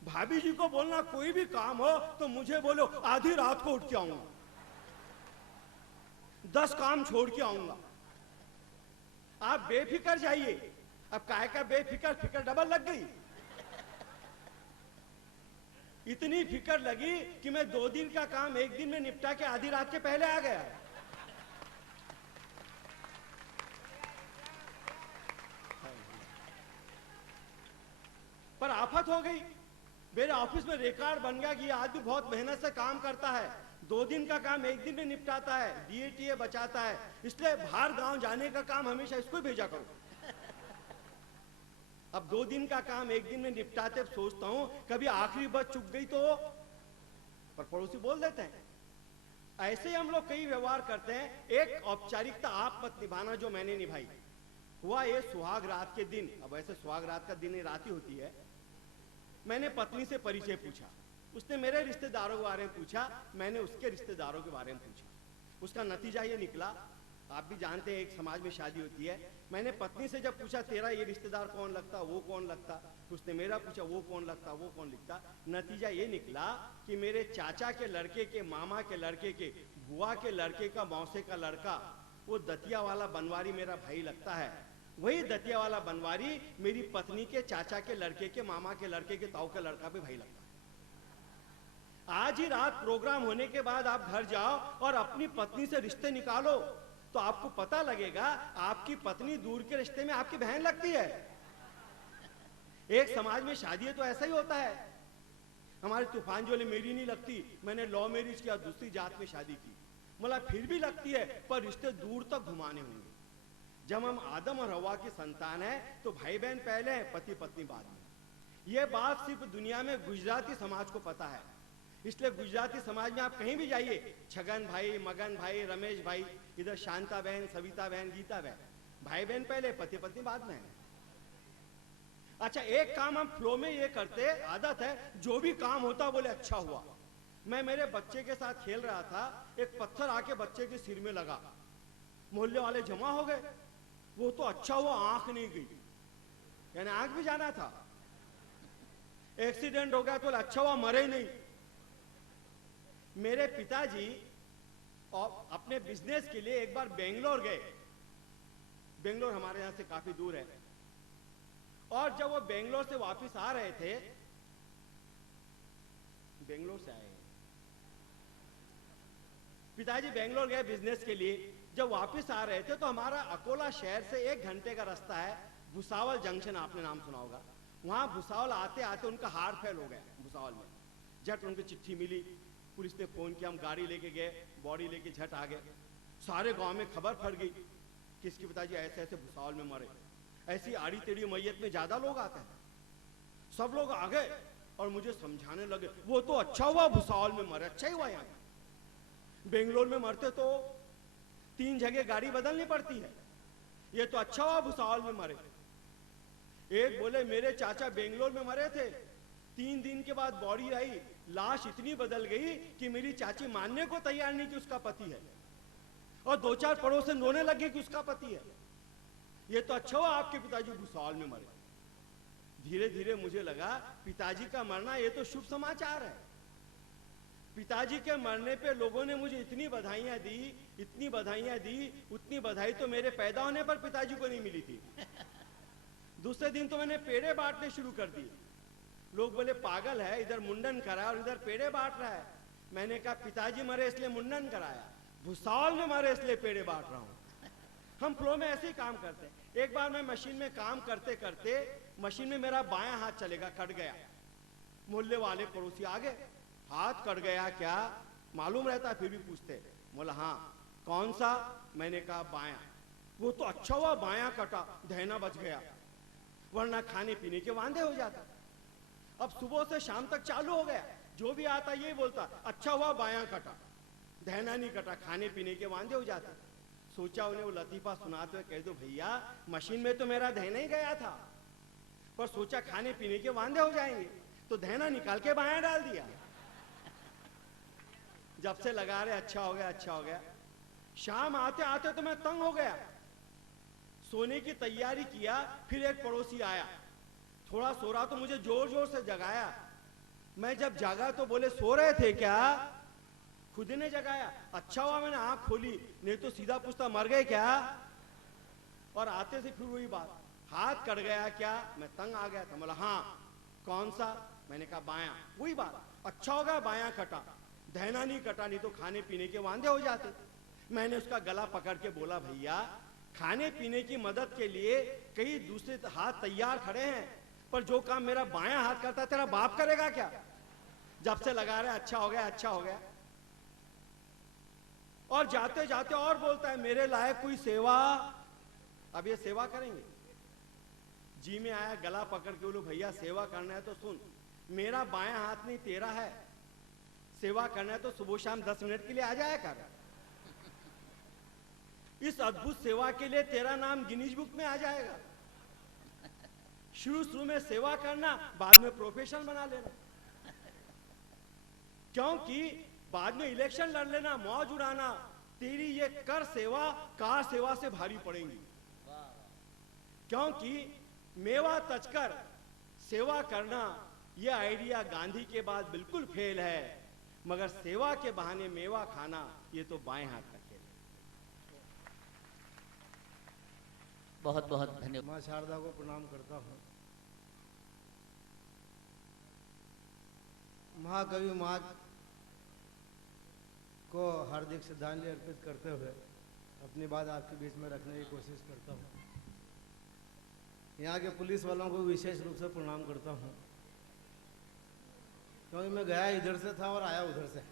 भाभी जी को बोलना कोई भी काम हो तो मुझे बोलो, आधी रात को उठ के आऊंगा, 10 काम छोड़ के आऊंगा। आप बेफिक्र जाइए। अब काहे का बेफिक्र, फिक्र डबल लग गई। इतनी फिक्र लगी कि मैं 2 दिन का काम 1 दिन में निपटा के आधी रात के पहले आ गया। पर आफत हो गई, मेरे ऑफिस में रिकॉर्ड बन गया कि ये आदमी बहुत मेहनत से काम करता है, 2 दिन का काम 1 दिन में निपटाता है, DATA बचाता है, इसलिए बाहर गांव जाने का काम हमेशा इसको भेजा करो। अब 2 दिन का काम 1 दिन में निपटाते सोचता हूं कभी आखिरी बस चुक गई तो, पर पड़ोसी बोल देते हैं। ऐसे ही हम लोग कई व्यवहार करते हैं। एक औपचारिकता आप मत निभाना जो मैंने निभाई। हुआ ये सुहाग रात के दिन, अब ऐसे सुहाग रात का दिन रात ही होती है। मैंने पत्नी से परिचय पूछा, उसने मेरे रिश्तेदारों के बारे में पूछा, मैंने उसके रिश्तेदारों के बारे में पूछा। उसका नतीजा ये निकला, आप भी जानते हैं एक समाज में शादी होती है। मैंने पत्नी से जब पूछा तेरा ये रिश्तेदार कौन लगता, वो कौन लगता, उसने मेरा पूछा वो कौन लगता, वो कौन लिखता। नतीजा ये निकला कि मेरे चाचा के लड़के के, मामा के लड़के के, बुआ के लड़के का, मौसे का लड़का, वो दतिया वाला बनवारी मेरा भाई लगता है। वही दतिया वाला बनवारी मेरी पत्नी के चाचा के लड़के के, मामा के लड़के के, ताऊ का लड़का भी भाई लगता है। आज ही रात प्रोग्राम होने के बाद आप घर जाओ और अपनी पत्नी से रिश्ते निकालो तो आपको पता लगेगा आपकी पत्नी दूर के रिश्ते में आपकी बहन लगती है। एक समाज में शादी है तो ऐसा ही होता है। हमारे तूफान जोले मेरी नहीं लगती, मैंने लव मैरिज किया, दूसरी जात में शादी की, मतलब फिर भी लगती है, पर रिश्ते दूर तक घुमाने होंगे। जब हम आदम और हवा की संतान है तो भाई बहन पहले है, पति पत्नी बाद में। यह बात सिर्फ दुनिया में गुजराती समाज को पता है। इसलिए गुजराती समाज में आप कहीं भी जाइए, छगन भाई, मगन भाई, रमेश भाई, इधर शांता बहन, सविता बहन, गीता बहन, भाई बहन पहले, पति पत्नी बाद में है। अच्छा एक काम हम फ्लो में ये करते, आदत है, जो भी काम होता बोले अच्छा हुआ। मैं मेरे बच्चे के साथ खेल रहा था, एक पत्थर आके बच्चे के सिर में लगा, मोहल्ले वाले जमा हो गए। वो तो अच्छा हुआ आंख नहीं गई, यानी आंख भी जाना था। एक्सीडेंट हो गया तो अच्छा हुआ मरे नहीं। मेरे पिताजी और अपने बिजनेस के लिए एक बार बेंगलोर गए। बेंगलोर हमारे यहां से काफी दूर है। और जब वो बेंगलोर से वापस आ रहे थे, बेंगलोर से आए पिताजी, बेंगलोर गए बिजनेस के लिए। जब वापस आ रहे थे तो हमारा अकोला शहर से 1 घंटे का रास्ता है, भुसावल जंक्शन, आपने नाम सुना होगा। वहां भुसावल आते आते उनका हार्ट फेल हो गया भुसावल में। झट उनकी चिट्ठी मिली, पुलिस ने फोन किया, हम गाड़ी लेके गए, बॉडी लेके झट आ गए। सारे गांव में खबर फैल गई कि इसके पिताजी ऐसे ऐसे भुसावल में मरे। ऐसी आड़ी टेढ़ी मैयत में ज्यादा लोग आते हैं। सब लोग आ गए और मुझे समझाने लगे, वो तो अच्छा हुआ भुसावल में मरे, अच्छा ही हुआ। यहाँ बेंगलोर में मरते तो 3 जगह गाड़ी बदलनी पड़ती है, ये तो अच्छा हुआ भुसावल में मरे। एक बोले मेरे चाचा बेंगलोर में मरे थे, 3 दिन के बाद बॉडी आई, लाश इतनी बदल गई कि मेरी चाची मानने को तैयार नहीं कि उसका पति है, और 2-4 पड़ोसन रोने लगे कि उसका पति है। ये तो अच्छा हुआ आपके पिताजी भुसावल में मरे। धीरे धीरे मुझे लगा पिताजी का मरना ये तो शुभ समाचार है। पिताजी के मरने पे लोगों ने मुझे इतनी बधाइयां दी, इतनी बधाइयां दी, उतनी बधाई तो मेरे पैदा होने पर पिताजी को नहीं मिली थी। दूसरे दिन तो मैंने पेड़े बांटने शुरू कर दिए। लोग बोले पागल है, इधर मुंडन करा और इधर पेड़े बांट रहा है। मैंने कहा पिताजी मरे इसलिए मुंडन कराया, भुसावल में मरे इसलिए पेड़े बांट रहा हूं। हम फ्लो में ऐसे ही काम करते हैं। एक बार मैं मशीन में काम करते करते मशीन में मेरा बायां हाथ चलेगा, कट गया। मोहल्ले वाले पड़ोसी आ गए, हाथ कट गया क्या मालूम रहता, फिर भी पूछते। बोला हाँ, कौन सा? मैंने कहा बायां। वो तो अच्छा हुआ बायां कटा, दहना बच गया, वरना खाने पीने के वांदे हो जाता। अब सुबह से शाम तक चालू हो गया, जो भी आता ये बोलता अच्छा हुआ बायां कटा, दहना नहीं कटा, खाने पीने के वांदे हो जाते। सोचा उन्हें वो लतीफा सुनाते हुए कह दो, भैया मशीन में तो मेरा दहना ही गया था, पर सोचा खाने पीने के वांदे हो जाएंगे तो दहना निकाल के बायां डाल दिया। जब से लगा रहे अच्छा हो गया, अच्छा हो गया। शाम आते आते तो मैं तंग हो गया, सोने की तैयारी किया। फिर एक पड़ोसी आया, थोड़ा सो रहा तो मुझे जोर जोर से जगाया। मैं जब जागा तो बोले सो रहे थे क्या? खुद ने जगाया। अच्छा हुआ मैंने आंख खोली, नहीं तो सीधा पूछता मर गए क्या। और आते से फिर वही बात, हाथ कट गया क्या? मैं तंग आ गया था। बोला हाँ, कौन सा? मैंने कहा बायां। वही बात, अच्छा होगा बायां कटा, दहना नहीं कटा, नहीं तो खाने पीने के वांदे हो जाते। मैंने उसका गला पकड़ के बोला, भैया खाने पीने की मदद के लिए कई दूसरे हाथ तैयार खड़े हैं, पर जो काम मेरा बायां हाथ करता है तेरा बाप करेगा क्या? जब से लगा रहे अच्छा हो गया, अच्छा हो गया। और जाते जाते और बोलता है मेरे लायक कोई सेवा। अब ये सेवा करेंगे, जी में आया, गला पकड़ के बोलो भैया सेवा करना है तो सुन, मेरा बायां हाथ नहीं तेरा है, सेवा करना है तो सुबह शाम 10 मिनट के लिए आ जाया कर। इस अद्भुत सेवा के लिए तेरा नाम गिनीज बुक में आ जाएगा। शुरू में सेवा करना, बाद में प्रोफेशन बना लेना, क्योंकि बाद में इलेक्शन लड़ लेना, मौज उड़ाना, तेरी ये कर सेवा कार सेवा से भारी पड़ेंगी। क्योंकि मेवा तचकर सेवा करना यह आइडिया गांधी के बाद बिल्कुल फेल है, मगर सेवा के बहाने मेवा खाना ये तो बाएं हाथ का खेल है। बहुत बहुत धन्यवाद। माँ शारदा को प्रणाम करता हूँ। महाकवि माँ को हार्दिक श्रद्धांजलि अर्पित करते हुए अपनी बात आपके बीच में रखने की कोशिश करता हूँ। यहाँ के पुलिस वालों को विशेष रूप से प्रणाम करता हूँ, क्योंकि मैं गया इधर से था और आया उधर से।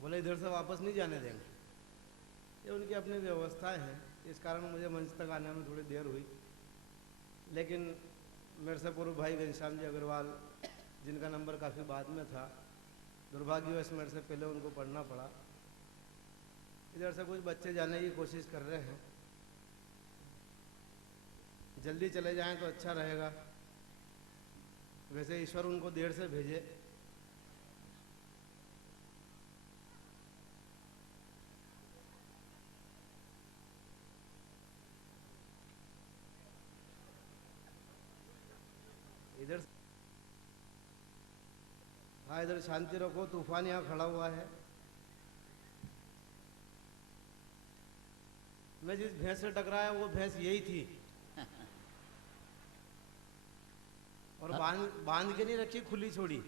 बोले इधर से वापस नहीं जाने देंगे, ये उनकी अपनी व्यवस्थाएं हैं। इस कारण मुझे मंच तक आने में थोड़ी देर हुई, लेकिन मेरे से पूर्व भाई घनश्याम जी अग्रवाल, जिनका नंबर काफ़ी बाद में था, दुर्भाग्यवश मेरे से पहले उनको पढ़ना पड़ा। इधर से कुछ बच्चे जाने की कोशिश कर रहे हैं, जल्दी चले जाएं तो अच्छा रहेगा। वैसे ईश्वर उनको देर से भेजे। इधर हाँ इधर शांति रखो, तूफान यहाँ खड़ा हुआ है। मैं जिस भैंस से टकराया वो भैंस यही थी, और बांध के नहीं रखी, खुली छोड़ी।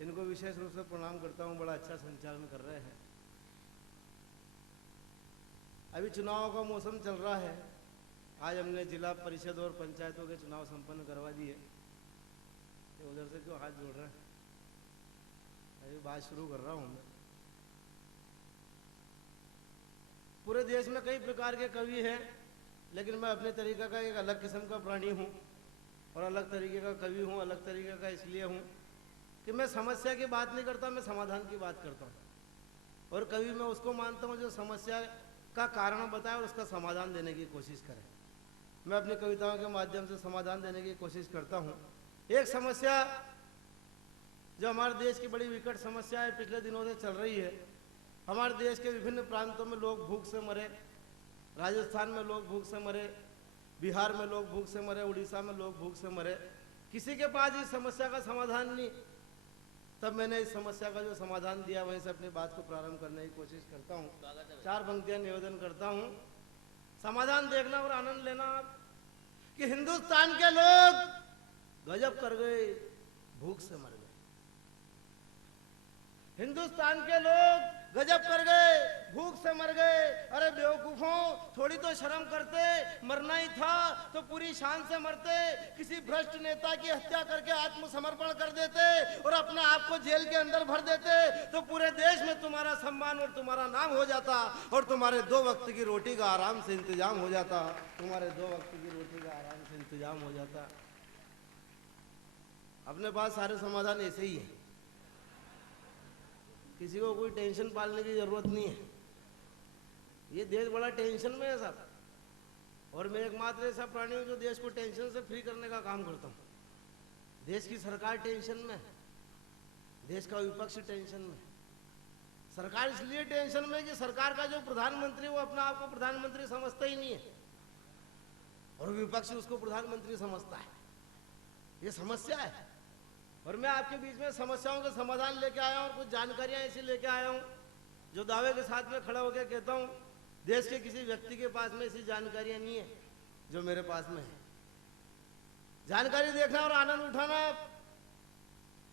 इनको विशेष रूप से प्रणाम करता हूँ, बड़ा अच्छा संचालन कर रहे हैं। अभी चुनाव का मौसम चल रहा है। आज हमने जिला परिषद और पंचायतों के चुनाव संपन्न करवा दिए। तो उधर से क्यों हाथ जोड़ रहे हैं? अभी बात शुरू कर रहा हूँ मैं। पूरे देश में कई प्रकार के कवि हैं, लेकिन मैं अपने तरीके का एक अलग किस्म का प्राणी हूँ और अलग तरीके का कवि हूँ। अलग तरीके का इसलिए हूँ कि मैं समस्या की बात नहीं करता, मैं समाधान की बात करता हूँ। और कवि मैं उसको मानता हूँ जो समस्या का कारण बताए और उसका समाधान देने की कोशिश करे। मैं अपनी कविताओं के माध्यम से समाधान देने की कोशिश करता हूँ। एक समस्या जो हमारे देश की बड़ी विकट समस्या है, पिछले दिनों से चल रही है। हमारे देश के विभिन्न प्रांतों में लोग भूख से मरे, राजस्थान में लोग भूख से मरे, बिहार में लोग भूख से मरे, उड़ीसा में लोग भूख से मरे। किसी के पास इस समस्या का समाधान नहीं। तब मैंने इस समस्या का जो समाधान दिया वहीं से अपनी बात को प्रारंभ करने की कोशिश करता हूँ। 4 पंक्तियां निवेदन करता हूँ। समाधान देखना और आनंद लेना कि हिंदुस्तान के लोग गजब कर गए, भूख से मर गए। हिंदुस्तान के लोग गजब कर गए, भूख से मर गए। अरे बेवकूफों, थोड़ी तो शर्म करते। मरना ही था तो पूरी शान से मरते। किसी भ्रष्ट नेता की हत्या करके आत्मसमर्पण कर देते और अपने आप को जेल के अंदर भर देते तो पूरे देश में तुम्हारा सम्मान और तुम्हारा नाम हो जाता और तुम्हारे 2 वक्त की रोटी का आराम से इंतजाम हो जाता। तुम्हारे 2 वक्त की रोटी का आराम से इंतजाम हो जाता। अपने पास सारे समाधान ऐसे ही है। किसी को कोई टेंशन पालने की जरूरत नहीं है। ये देश बड़ा टेंशन में है साहब, और मैं एकमात्र ऐसा प्राणी हूं जो देश को टेंशन से फ्री करने का काम करता हूं। देश की सरकार टेंशन में, देश का विपक्ष टेंशन में। सरकार इसलिए टेंशन में कि सरकार का जो प्रधानमंत्री वो अपना आप को प्रधानमंत्री समझता ही नहीं है और विपक्ष उसको प्रधानमंत्री समझता है। ये समस्या है। और मैं आपके बीच में समस्याओं का समाधान लेके आया हूं और कुछ जानकारियां ऐसी लेके आया हूं जो दावे के साथ में खड़ा होकर कहता हूं देश के किसी व्यक्ति के पास में ऐसी जानकारियां नहीं है जो मेरे पास में है। जानकारी देखना और आनंद उठाना।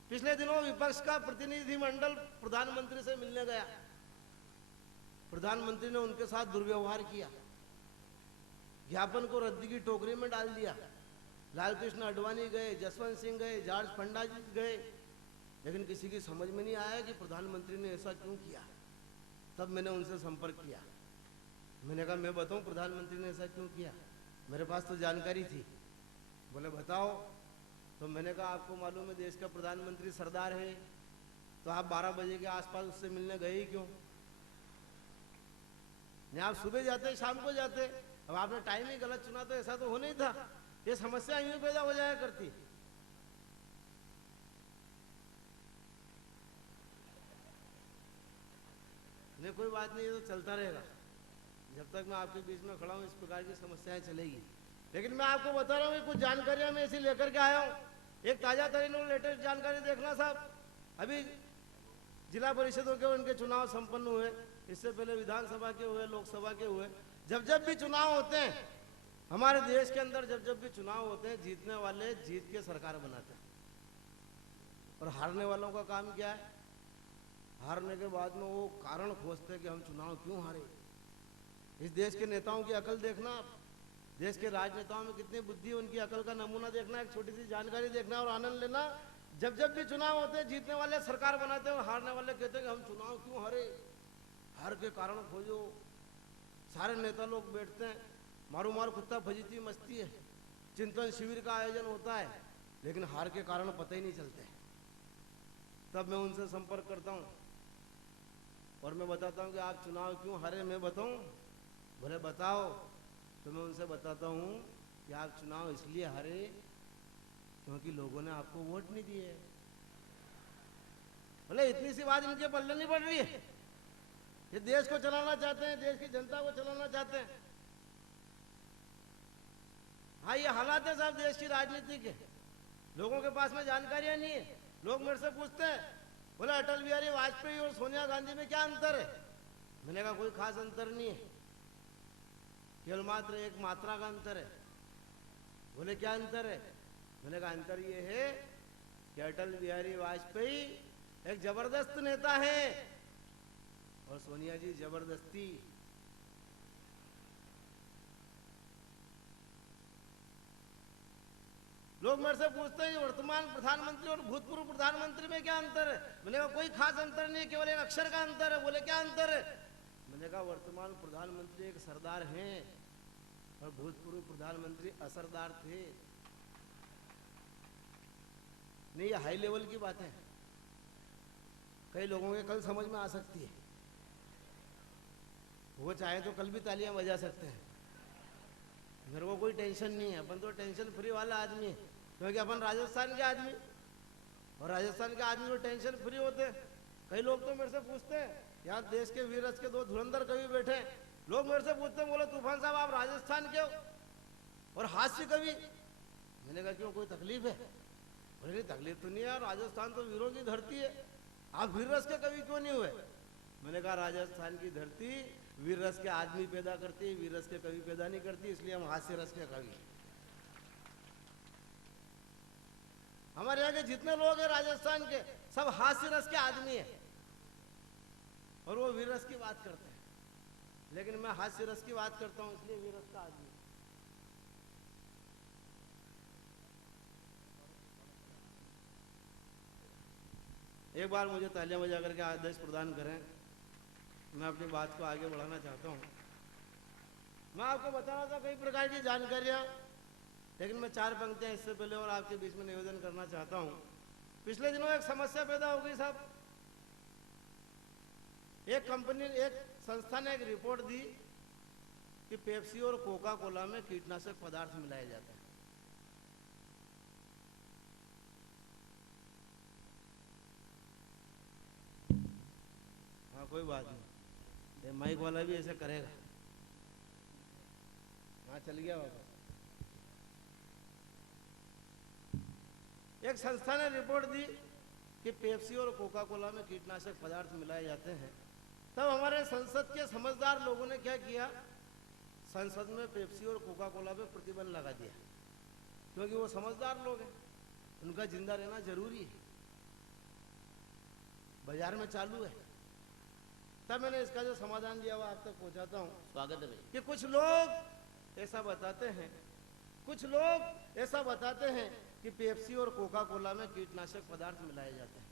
पिछले दिनों विपक्ष का प्रतिनिधिमंडल प्रधानमंत्री से मिलने गया। प्रधानमंत्री ने उनके साथ दुर्व्यवहार किया, ज्ञापन को रद्दी की टोकरी में डाल दिया। लालकृष्ण आडवाणी गए, जसवंत सिंह गए, जॉर्ज फर्नांडिस गए, लेकिन किसी की समझ में नहीं आया कि प्रधानमंत्री ने ऐसा क्यों किया। तब मैंने उनसे संपर्क किया। मैंने कहा मैं बताऊं प्रधानमंत्री ने ऐसा क्यों किया, मेरे पास तो जानकारी थी। बोले बताओ। तो मैंने कहा आपको मालूम है देश का प्रधानमंत्री सरदार है, तो आप 12 बजे के आसपास उससे मिलने गए ही क्यों? नहीं आप सुबह जाते शाम को जाते। अब आपने टाइम ही गलत चुना तो ऐसा तो हो नहीं था। ये समस्या यूं पैदा हो जाया करती। नहीं कोई बात नहीं, ये तो चलता रहेगा। जब तक मैं आपके बीच में खड़ा हूं इस प्रकार की समस्याएं चलेगी। लेकिन मैं आपको बता रहा हूं कि कुछ जानकारियां मैं ऐसी लेकर के आया हूं। एक ताजा तरीन और लेटेस्ट जानकारी देखना साहब। अभी जिला परिषदों के उनके चुनाव संपन्न हुए, इससे पहले विधानसभा के हुए, लोकसभा के हुए। जब भी चुनाव होते हैं हमारे देश के अंदर, जब भी चुनाव होते हैं, जीतने वाले जीत के सरकार बनाते हैं और हारने वालों का काम क्या है? हारने के बाद में वो कारण खोजते हैं कि हम चुनाव क्यों हारे। इस देश के नेताओं की अकल देखना, देश के राजनेताओं में कितनी बुद्धि है, उनकी अकल का नमूना देखना, एक छोटी सी जानकारी देखना और आनंद लेना। जब भी चुनाव होते हैं जीतने वाले सरकार बनाते हैं और हारने वाले कहते हैं कि हम चुनाव क्यों हारे। हार के कारण खोजो। सारे नेता लोग बैठते हैं, मारू मारू कुत्ता फजीती मस्ती है, चिंतन शिविर का आयोजन होता है, लेकिन हार के कारण पता ही नहीं चलते। तब मैं उनसे संपर्क करता हूँ और मैं बताता हूँ कि आप चुनाव क्यों हारे, मैं बताऊँ? बोले बताओ। तो मैं उनसे बताता हूँ कि आप चुनाव इसलिए हारे क्योंकि लोगों ने आपको वोट नहीं दिए। बोले इतनी सी बात इनके पल्ले नहीं पड़ रही है। ये देश को चलाना चाहते हैं, देश की जनता को चलाना चाहते हैं। हाँ ये हालात है साहब देश की राजनीति के। लोगों के पास में जानकारियां नहीं है। लोग मेरे से पूछते हैं, बोले अटल बिहारी वाजपेयी और सोनिया गांधी में क्या अंतर है? मैंने कहा कोई खास अंतर नहीं है, केवल मात्र एक मात्रा का अंतर है। बोले क्या अंतर है? मैंने कहा अंतर ये है कि अटल बिहारी वाजपेयी एक जबरदस्त नेता है और सोनिया जी जबरदस्ती। लोग मेरे से पूछते हैं वर्तमान प्रधानमंत्री और भूतपूर्व प्रधानमंत्री में क्या अंतर है? मैंने कहा कोई खास अंतर नहीं है, केवल एक अक्षर का अंतर है। बोले क्या अंतर है? मैंने कहा वर्तमान प्रधानमंत्री एक सरदार हैं और भूतपूर्व प्रधानमंत्री असरदार थे। नहीं, ये हाई लेवल की बात है, कई लोगों के कल समझ में आ सकती है। वो चाहे तो कल भी तालियां बजा सकते हैं, मेरे को कोई टेंशन नहीं है। अपन तो टेंशन फ्री वाला आदमी है, क्योंकि अपन राजस्थान के आदमी, और राजस्थान के आदमी तो टेंशन फ्री होते हैं। कई लोग तो मेरे से पूछते हैं, यहाँ देश के वीर रस के दो धुरंधर कवि बैठे हैं, लोग मेरे से पूछते हैं, बोले तूफान साहब आप राजस्थान के हो और हास्य कवि। मैंने कहा क्यों, कोई तकलीफ है? बोले नहीं तकलीफ तो नहीं है, राजस्थान तो वीरों की धरती है, आप वीर रस के कवि क्यों नहीं हुए? मैंने कहा राजस्थान की धरती वीर रस के आदमी पैदा करती है, वीर रस के कवि पैदा नहीं करती, इसलिए हम हास्य रस के कवि। हमारे यहाँ के जितने लोग हैं राजस्थान के, सब हास्य रस के आदमी हैं और वो वीर रस की बात करते हैं, लेकिन मैं हास्य रस की बात करता हूं, इसलिए वीर रस का आदमी। एक बार मुझे तालियां बजा करके आदेश प्रदान करें, मैं अपनी बात को आगे बढ़ाना चाहता हूं। मैं आपको बता रहा था कई प्रकार की जानकारियां, लेकिन मैं 4 पंक्तियां इससे पहले और आपके बीच में निवेदन करना चाहता हूं। पिछले दिनों एक समस्या पैदा हो गई साहब। एक संस्था ने एक रिपोर्ट दी कि पेप्सी और कोका कोला में कीटनाशक पदार्थ मिलाए जाते हैं। हाँ कोई बात नहीं, ये माइक वाला भी ऐसे करेगा। हाँ चल गया वापस। एक संस्था ने रिपोर्ट दी कि पेप्सी और कोका कोला में कीटनाशक पदार्थ मिलाए जाते हैं। तब हमारे संसद के समझदार लोगों ने क्या किया, संसद में पेप्सी और कोका कोला पे प्रतिबंध लगा दिया, क्योंकि वो समझदार लोग हैं, उनका जिंदा रहना जरूरी है, बाजार में चालू है। तब मैंने इसका जो समाधान दिया वो आप तक पहुंचाता हूं। स्वागत है भाई। कि कुछ लोग ऐसा बताते हैं कि पेप्सी और कोका कोला में कीटनाशक पदार्थ मिलाए जाते हैं।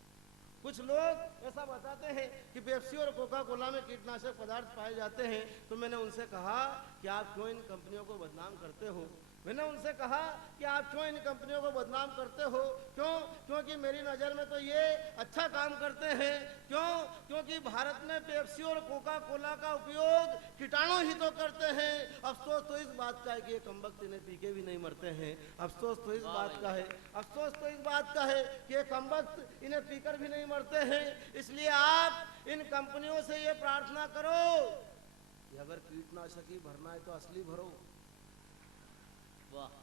कुछ लोग ऐसा बताते हैं कि पेप्सी और कोका कोला में कीटनाशक पदार्थ पाए जाते हैं। तो मैंने उनसे कहा कि आप क्यों इन कंपनियों को बदनाम करते हो? मैंने उनसे कहा कि आप क्यों इन कंपनियों को बदनाम करते हो? क्यों? क्योंकि मेरी नज़र में तो ये अच्छा काम करते हैं। क्यों? क्योंकि भारत में पेप्सी और कोका कोला का उपयोग कीटाणु ही तो करते हैं। अफसोस तो इस बात का है कि ये कमबख्त इन्हें पी के भी नहीं मरते हैं। अफसोस तो इस बात का है कि ये कमबख्त इन्हें पीकर भी नहीं मरते हैं। इसलिए आप इन कंपनियों से ये प्रार्थना करो कि अगर कीटनाशक ही भरना है तो असली भरो।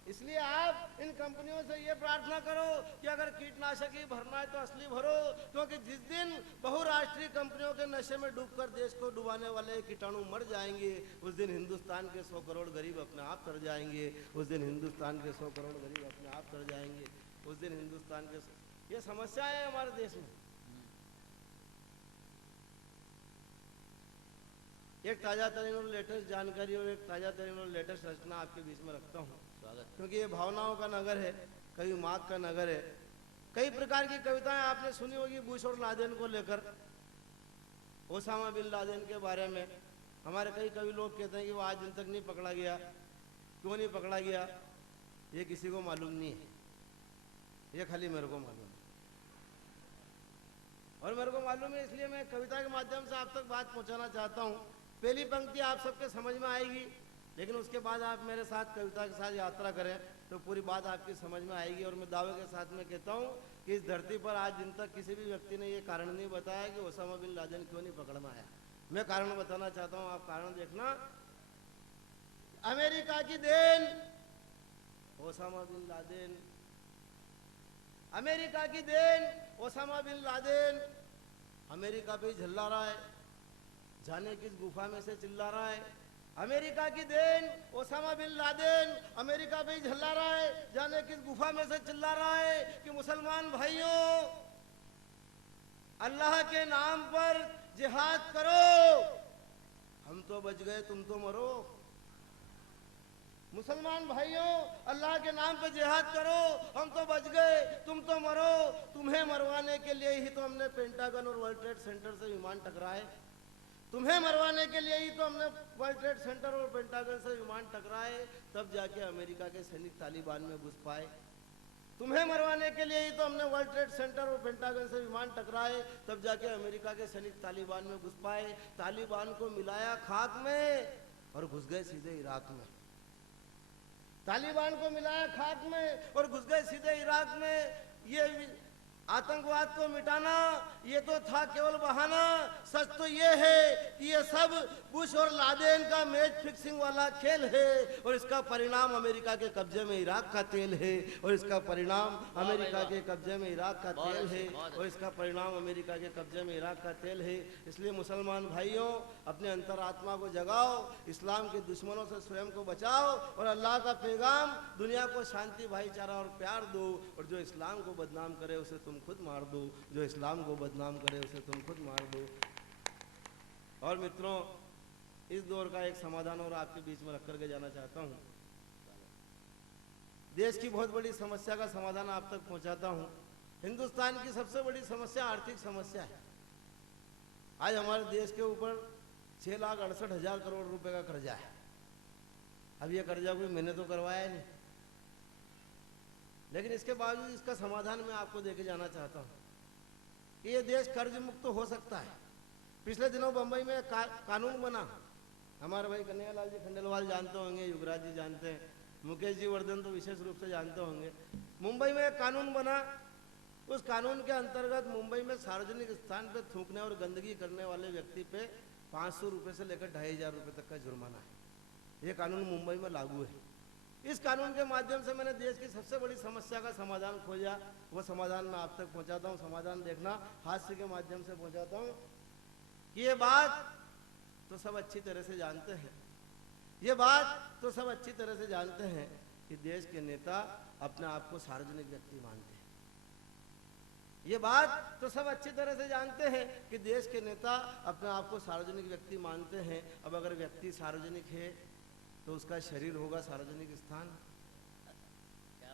इसलिए आप इन कंपनियों से ये प्रार्थना करो कि अगर कीटनाशक ही भरना है तो असली भरो, क्योंकि जिस दिन बहुराष्ट्रीय कंपनियों के नशे में डूबकर देश को डुबाने वाले कीटाणु मर जाएंगे, उस दिन हिंदुस्तान के 100 करोड़ गरीब अपने आप तर जाएंगे। उस दिन हिंदुस्तान के 100 करोड़ गरीब अपने आप तर जाएंगे। उस दिन हिंदुस्तान के ये समस्या है हमारे देश में। एक ताजा तरीन और लेटेस्ट जानकारी और एक ताजा तरीन और लेटेस्ट रचना आपके बीच में रखता हूँ, क्योंकि ये भावनाओं का नगर है, कभी माग का नगर है। कई प्रकार की कविताएं आपने सुनी होगी बुश और लादेन को लेकर, ओसामा बिन लादेन के बारे में। हमारे कई कवि लोग कहते हैं कि वो आज दिन तक नहीं पकड़ा गया। क्यों नहीं पकड़ा गया ये किसी को मालूम नहीं है, ये खाली मेरे को मालूम है। और मेरे को मालूम है, इसलिए मैं कविता के माध्यम से आप तक बात पहुंचाना चाहता हूँ। पहली पंक्ति आप सबके समझ में आएगी, लेकिन उसके बाद आप मेरे साथ कविता के साथ यात्रा करें तो पूरी बात आपकी समझ में आएगी। और मैं दावे के साथ में कहता हूँ कि इस धरती पर आज दिन तक किसी भी व्यक्ति ने ये कारण नहीं बताया कि ओसामा बिन लादेन क्यों नहीं पकड़ में आया। मैं कारण बताना चाहता हूँ, आप कारण देखना। अमेरिका की देन ओसामा बिन लादेन अमेरिका की देन ओसामा बिन लादेन अमेरिका पे ही झल्ला रहा है, जाने किस गुफा में से चिल्ला रहा है। अमेरिका की देन ओसामा बिन लादेन अमेरिका पे ही झल्ला रहा है, जाने किस गुफा में से चिल्ला रहा है कि मुसलमान भाइयों, अल्लाह के नाम पर जिहाद करो, हम तो बच गए तुम तो मरो। मुसलमान भाइयों, अल्लाह के नाम पर जिहाद करो, हम तो बच गए तुम तो मरो। तुम्हें मरवाने के लिए ही तो हमने पेंटागन और वर्ल्ड ट्रेड सेंटर से विमान टकराए, तुम्हें मरवाने के लिए ही तो हमने वर्ल्ड ट्रेड सेंटर और पेंटागन से विमान टकराए, तब जाके अमेरिका के सैनिक तालिबान में घुस पाए। तुम्हें मरवाने के लिए ही तो हमने वर्ल्ड ट्रेड सेंटर और पेंटागन से विमान टकराए, तब जाके अमेरिका के सैनिक तालिबान में घुस पाए। तालिबान को मिलाया खाक में और घुस गए सीधे इराक में। तालिबान को मिलाया खाक में और घुस गए सीधे इराक में। ये आतंकवाद को मिटाना ये तो था केवल बहाना। सच तो ये है कि ये सब बुश और लादेन का मैच फिक्सिंग वाला खेल है, और इसका परिणाम अमेरिका के कब्जे में इराक का तेल है, और इसका परिणाम अमेरिका के कब्जे में इराक का तेल है, और इसका परिणाम अमेरिका के कब्जे में इराक का तेल है। इसलिए मुसलमान भाइयों, अपने अंतरात्मा को जगाओ, इस्लाम के दुश्मनों से स्वयं को बचाओ, और अल्लाह का पैगाम दुनिया को शांति, भाईचारा और प्यार दो। और जो इस्लाम को बदनाम करे उसे तुम खुद मार दो, जो इस्लाम को बदनाम करे उसे तुम खुद मार दो। और मित्रों, इस दौर का एक समाधान और आपके बीच में रख करके जाना चाहता हूँ। देश की बहुत बड़ी समस्या का समाधान आप तक पहुँचाता हूँ। हिंदुस्तान की सबसे बड़ी समस्या आर्थिक समस्या है। आज हमारे देश के ऊपर 6,68,000 करोड़ रुपए का कर्जा है। अब ये कर्जा कोई मैंने तो करवाया नहीं, लेकिन इसके बावजूद इसका समाधान मैं आपको देके जाना चाहता हूँ कि ये देश कर्ज मुक्त हो सकता है। पिछले दिनों बंबई में कानून बना, हमारे भाई कन्हैयालाल जी खंडेलवाल जानते होंगे, युवराज जी जानते हैं, मुकेश जी वर्धन तो विशेष रूप से जानते होंगे। मुंबई में एक कानून बना, उस कानून के अंतर्गत मुंबई में सार्वजनिक स्थान पे थूकने और गंदगी करने वाले व्यक्ति पे 500 रुपये से लेकर 2,500 रुपये तक का जुर्माना है। ये कानून मुंबई में लागू है। इस कानून के माध्यम से मैंने देश की सबसे बड़ी समस्या का समाधान खोजा। वो समाधान मैं आप तक पहुंचाता हूँ। समाधान देखना, हास्य के माध्यम से पहुंचाता हूँ कि ये बात तो सब अच्छी तरह से जानते हैं, ये बात तो सब अच्छी तरह से जानते हैं कि देश के नेता अपने आप को सार्वजनिक व्यक्ति मानते हैं। ये बात तो सब अच्छी तरह से जानते हैं कि देश के नेता अपने आप को सार्वजनिक व्यक्ति मानते हैं। अब अगर व्यक्ति सार्वजनिक है तो उसका शरीर होगा सार्वजनिक स्थान।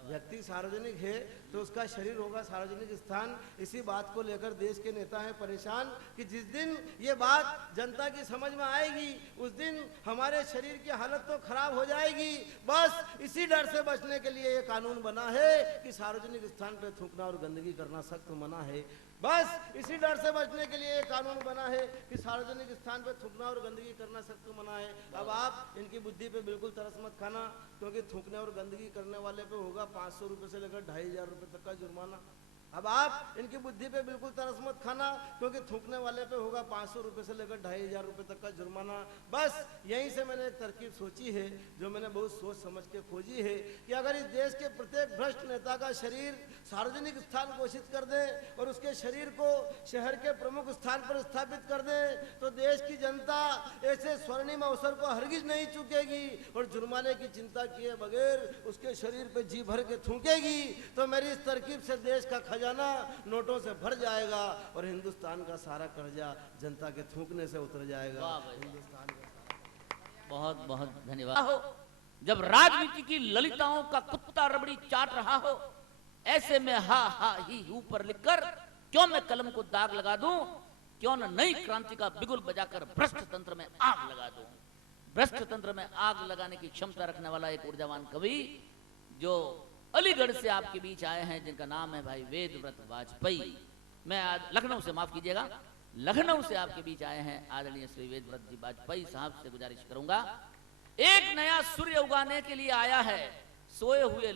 व्यक्ति सार्वजनिक है तो उसका शरीर होगा सार्वजनिक स्थान। इसी बात को लेकर देश के नेता हैं परेशान कि जिस दिन ये बात जनता की समझ में आएगी उस दिन हमारे शरीर की हालत तो खराब हो जाएगी। बस इसी डर से बचने के लिए ये कानून बना है कि सार्वजनिक स्थान पर थूकना और गंदगी करना सख्त मना है। बस इसी डर से बचने के लिए ये कानून बना है कि सार्वजनिक स्थान पर थूकना और गंदगी करना सख्त मना है। अब आप इनकी बुद्धि पे बिल्कुल तरस मत खाना, क्योंकि थूकने और गंदगी करने वाले पे होगा 500 रुपये से लेकर 2,500 रुपये तक का जुर्माना। अब आप इनकी बुद्धि पे बिल्कुल तरस मत खाना, क्योंकि थूकने वाले पे होगा 500 रुपये से लेकर 2,500 रुपये तक का जुर्माना। बस यहीं से मैंने एक तरकीब सोची है, जो मैंने बहुत सोच समझ के खोजी है कि अगर इस देश के प्रत्येक भ्रष्ट नेता का शरीर सार्वजनिक स्थान घोषित कर दे और उसके शरीर को शहर के प्रमुख स्थान पर स्थापित कर दे तो देश की जनता ऐसे स्वर्णिम अवसर को हरगिज नहीं चूकेगी और जुर्माने की चिंता किए बगैर उसके शरीर पे जी भर के थूकेगी। तो मेरी इस तरकीब से देश का खजाना नोटों से भर जाएगा और हिंदुस्तान का सारा कर्जा जनता के थूकने से उतर जाएगा। हिंदुस्तान का बहुत बहुत धन्यवाद। जब राजनीति की ललिताओं का कुत्ता रबड़ी चाट रहा हो, ऐसे में हा हा ही ऊपर लिखकर क्यों मैं कलम को दाग लगा दूं, क्यों न नई क्रांति का बिगुल बजाकर भ्रष्ट तंत्र में आग लगा दूं। भ्रष्ट तंत्र में आग लगाने की क्षमता रखने वाला एक ऊर्जावान कवि जो अलीगढ़ से आपके बीच आए हैं, जिनका नाम है भाई वेदव्रत वाजपेयी। मैं आज लखनऊ से, माफ कीजिएगा, लखनऊ से आपके बीच आए हैं आदरणीय श्री वेदव्रत जी वाजपेयी साहब से गुजारिश करूंगा, एक नया सूर्य उगाने के लिए आया है सोए हुए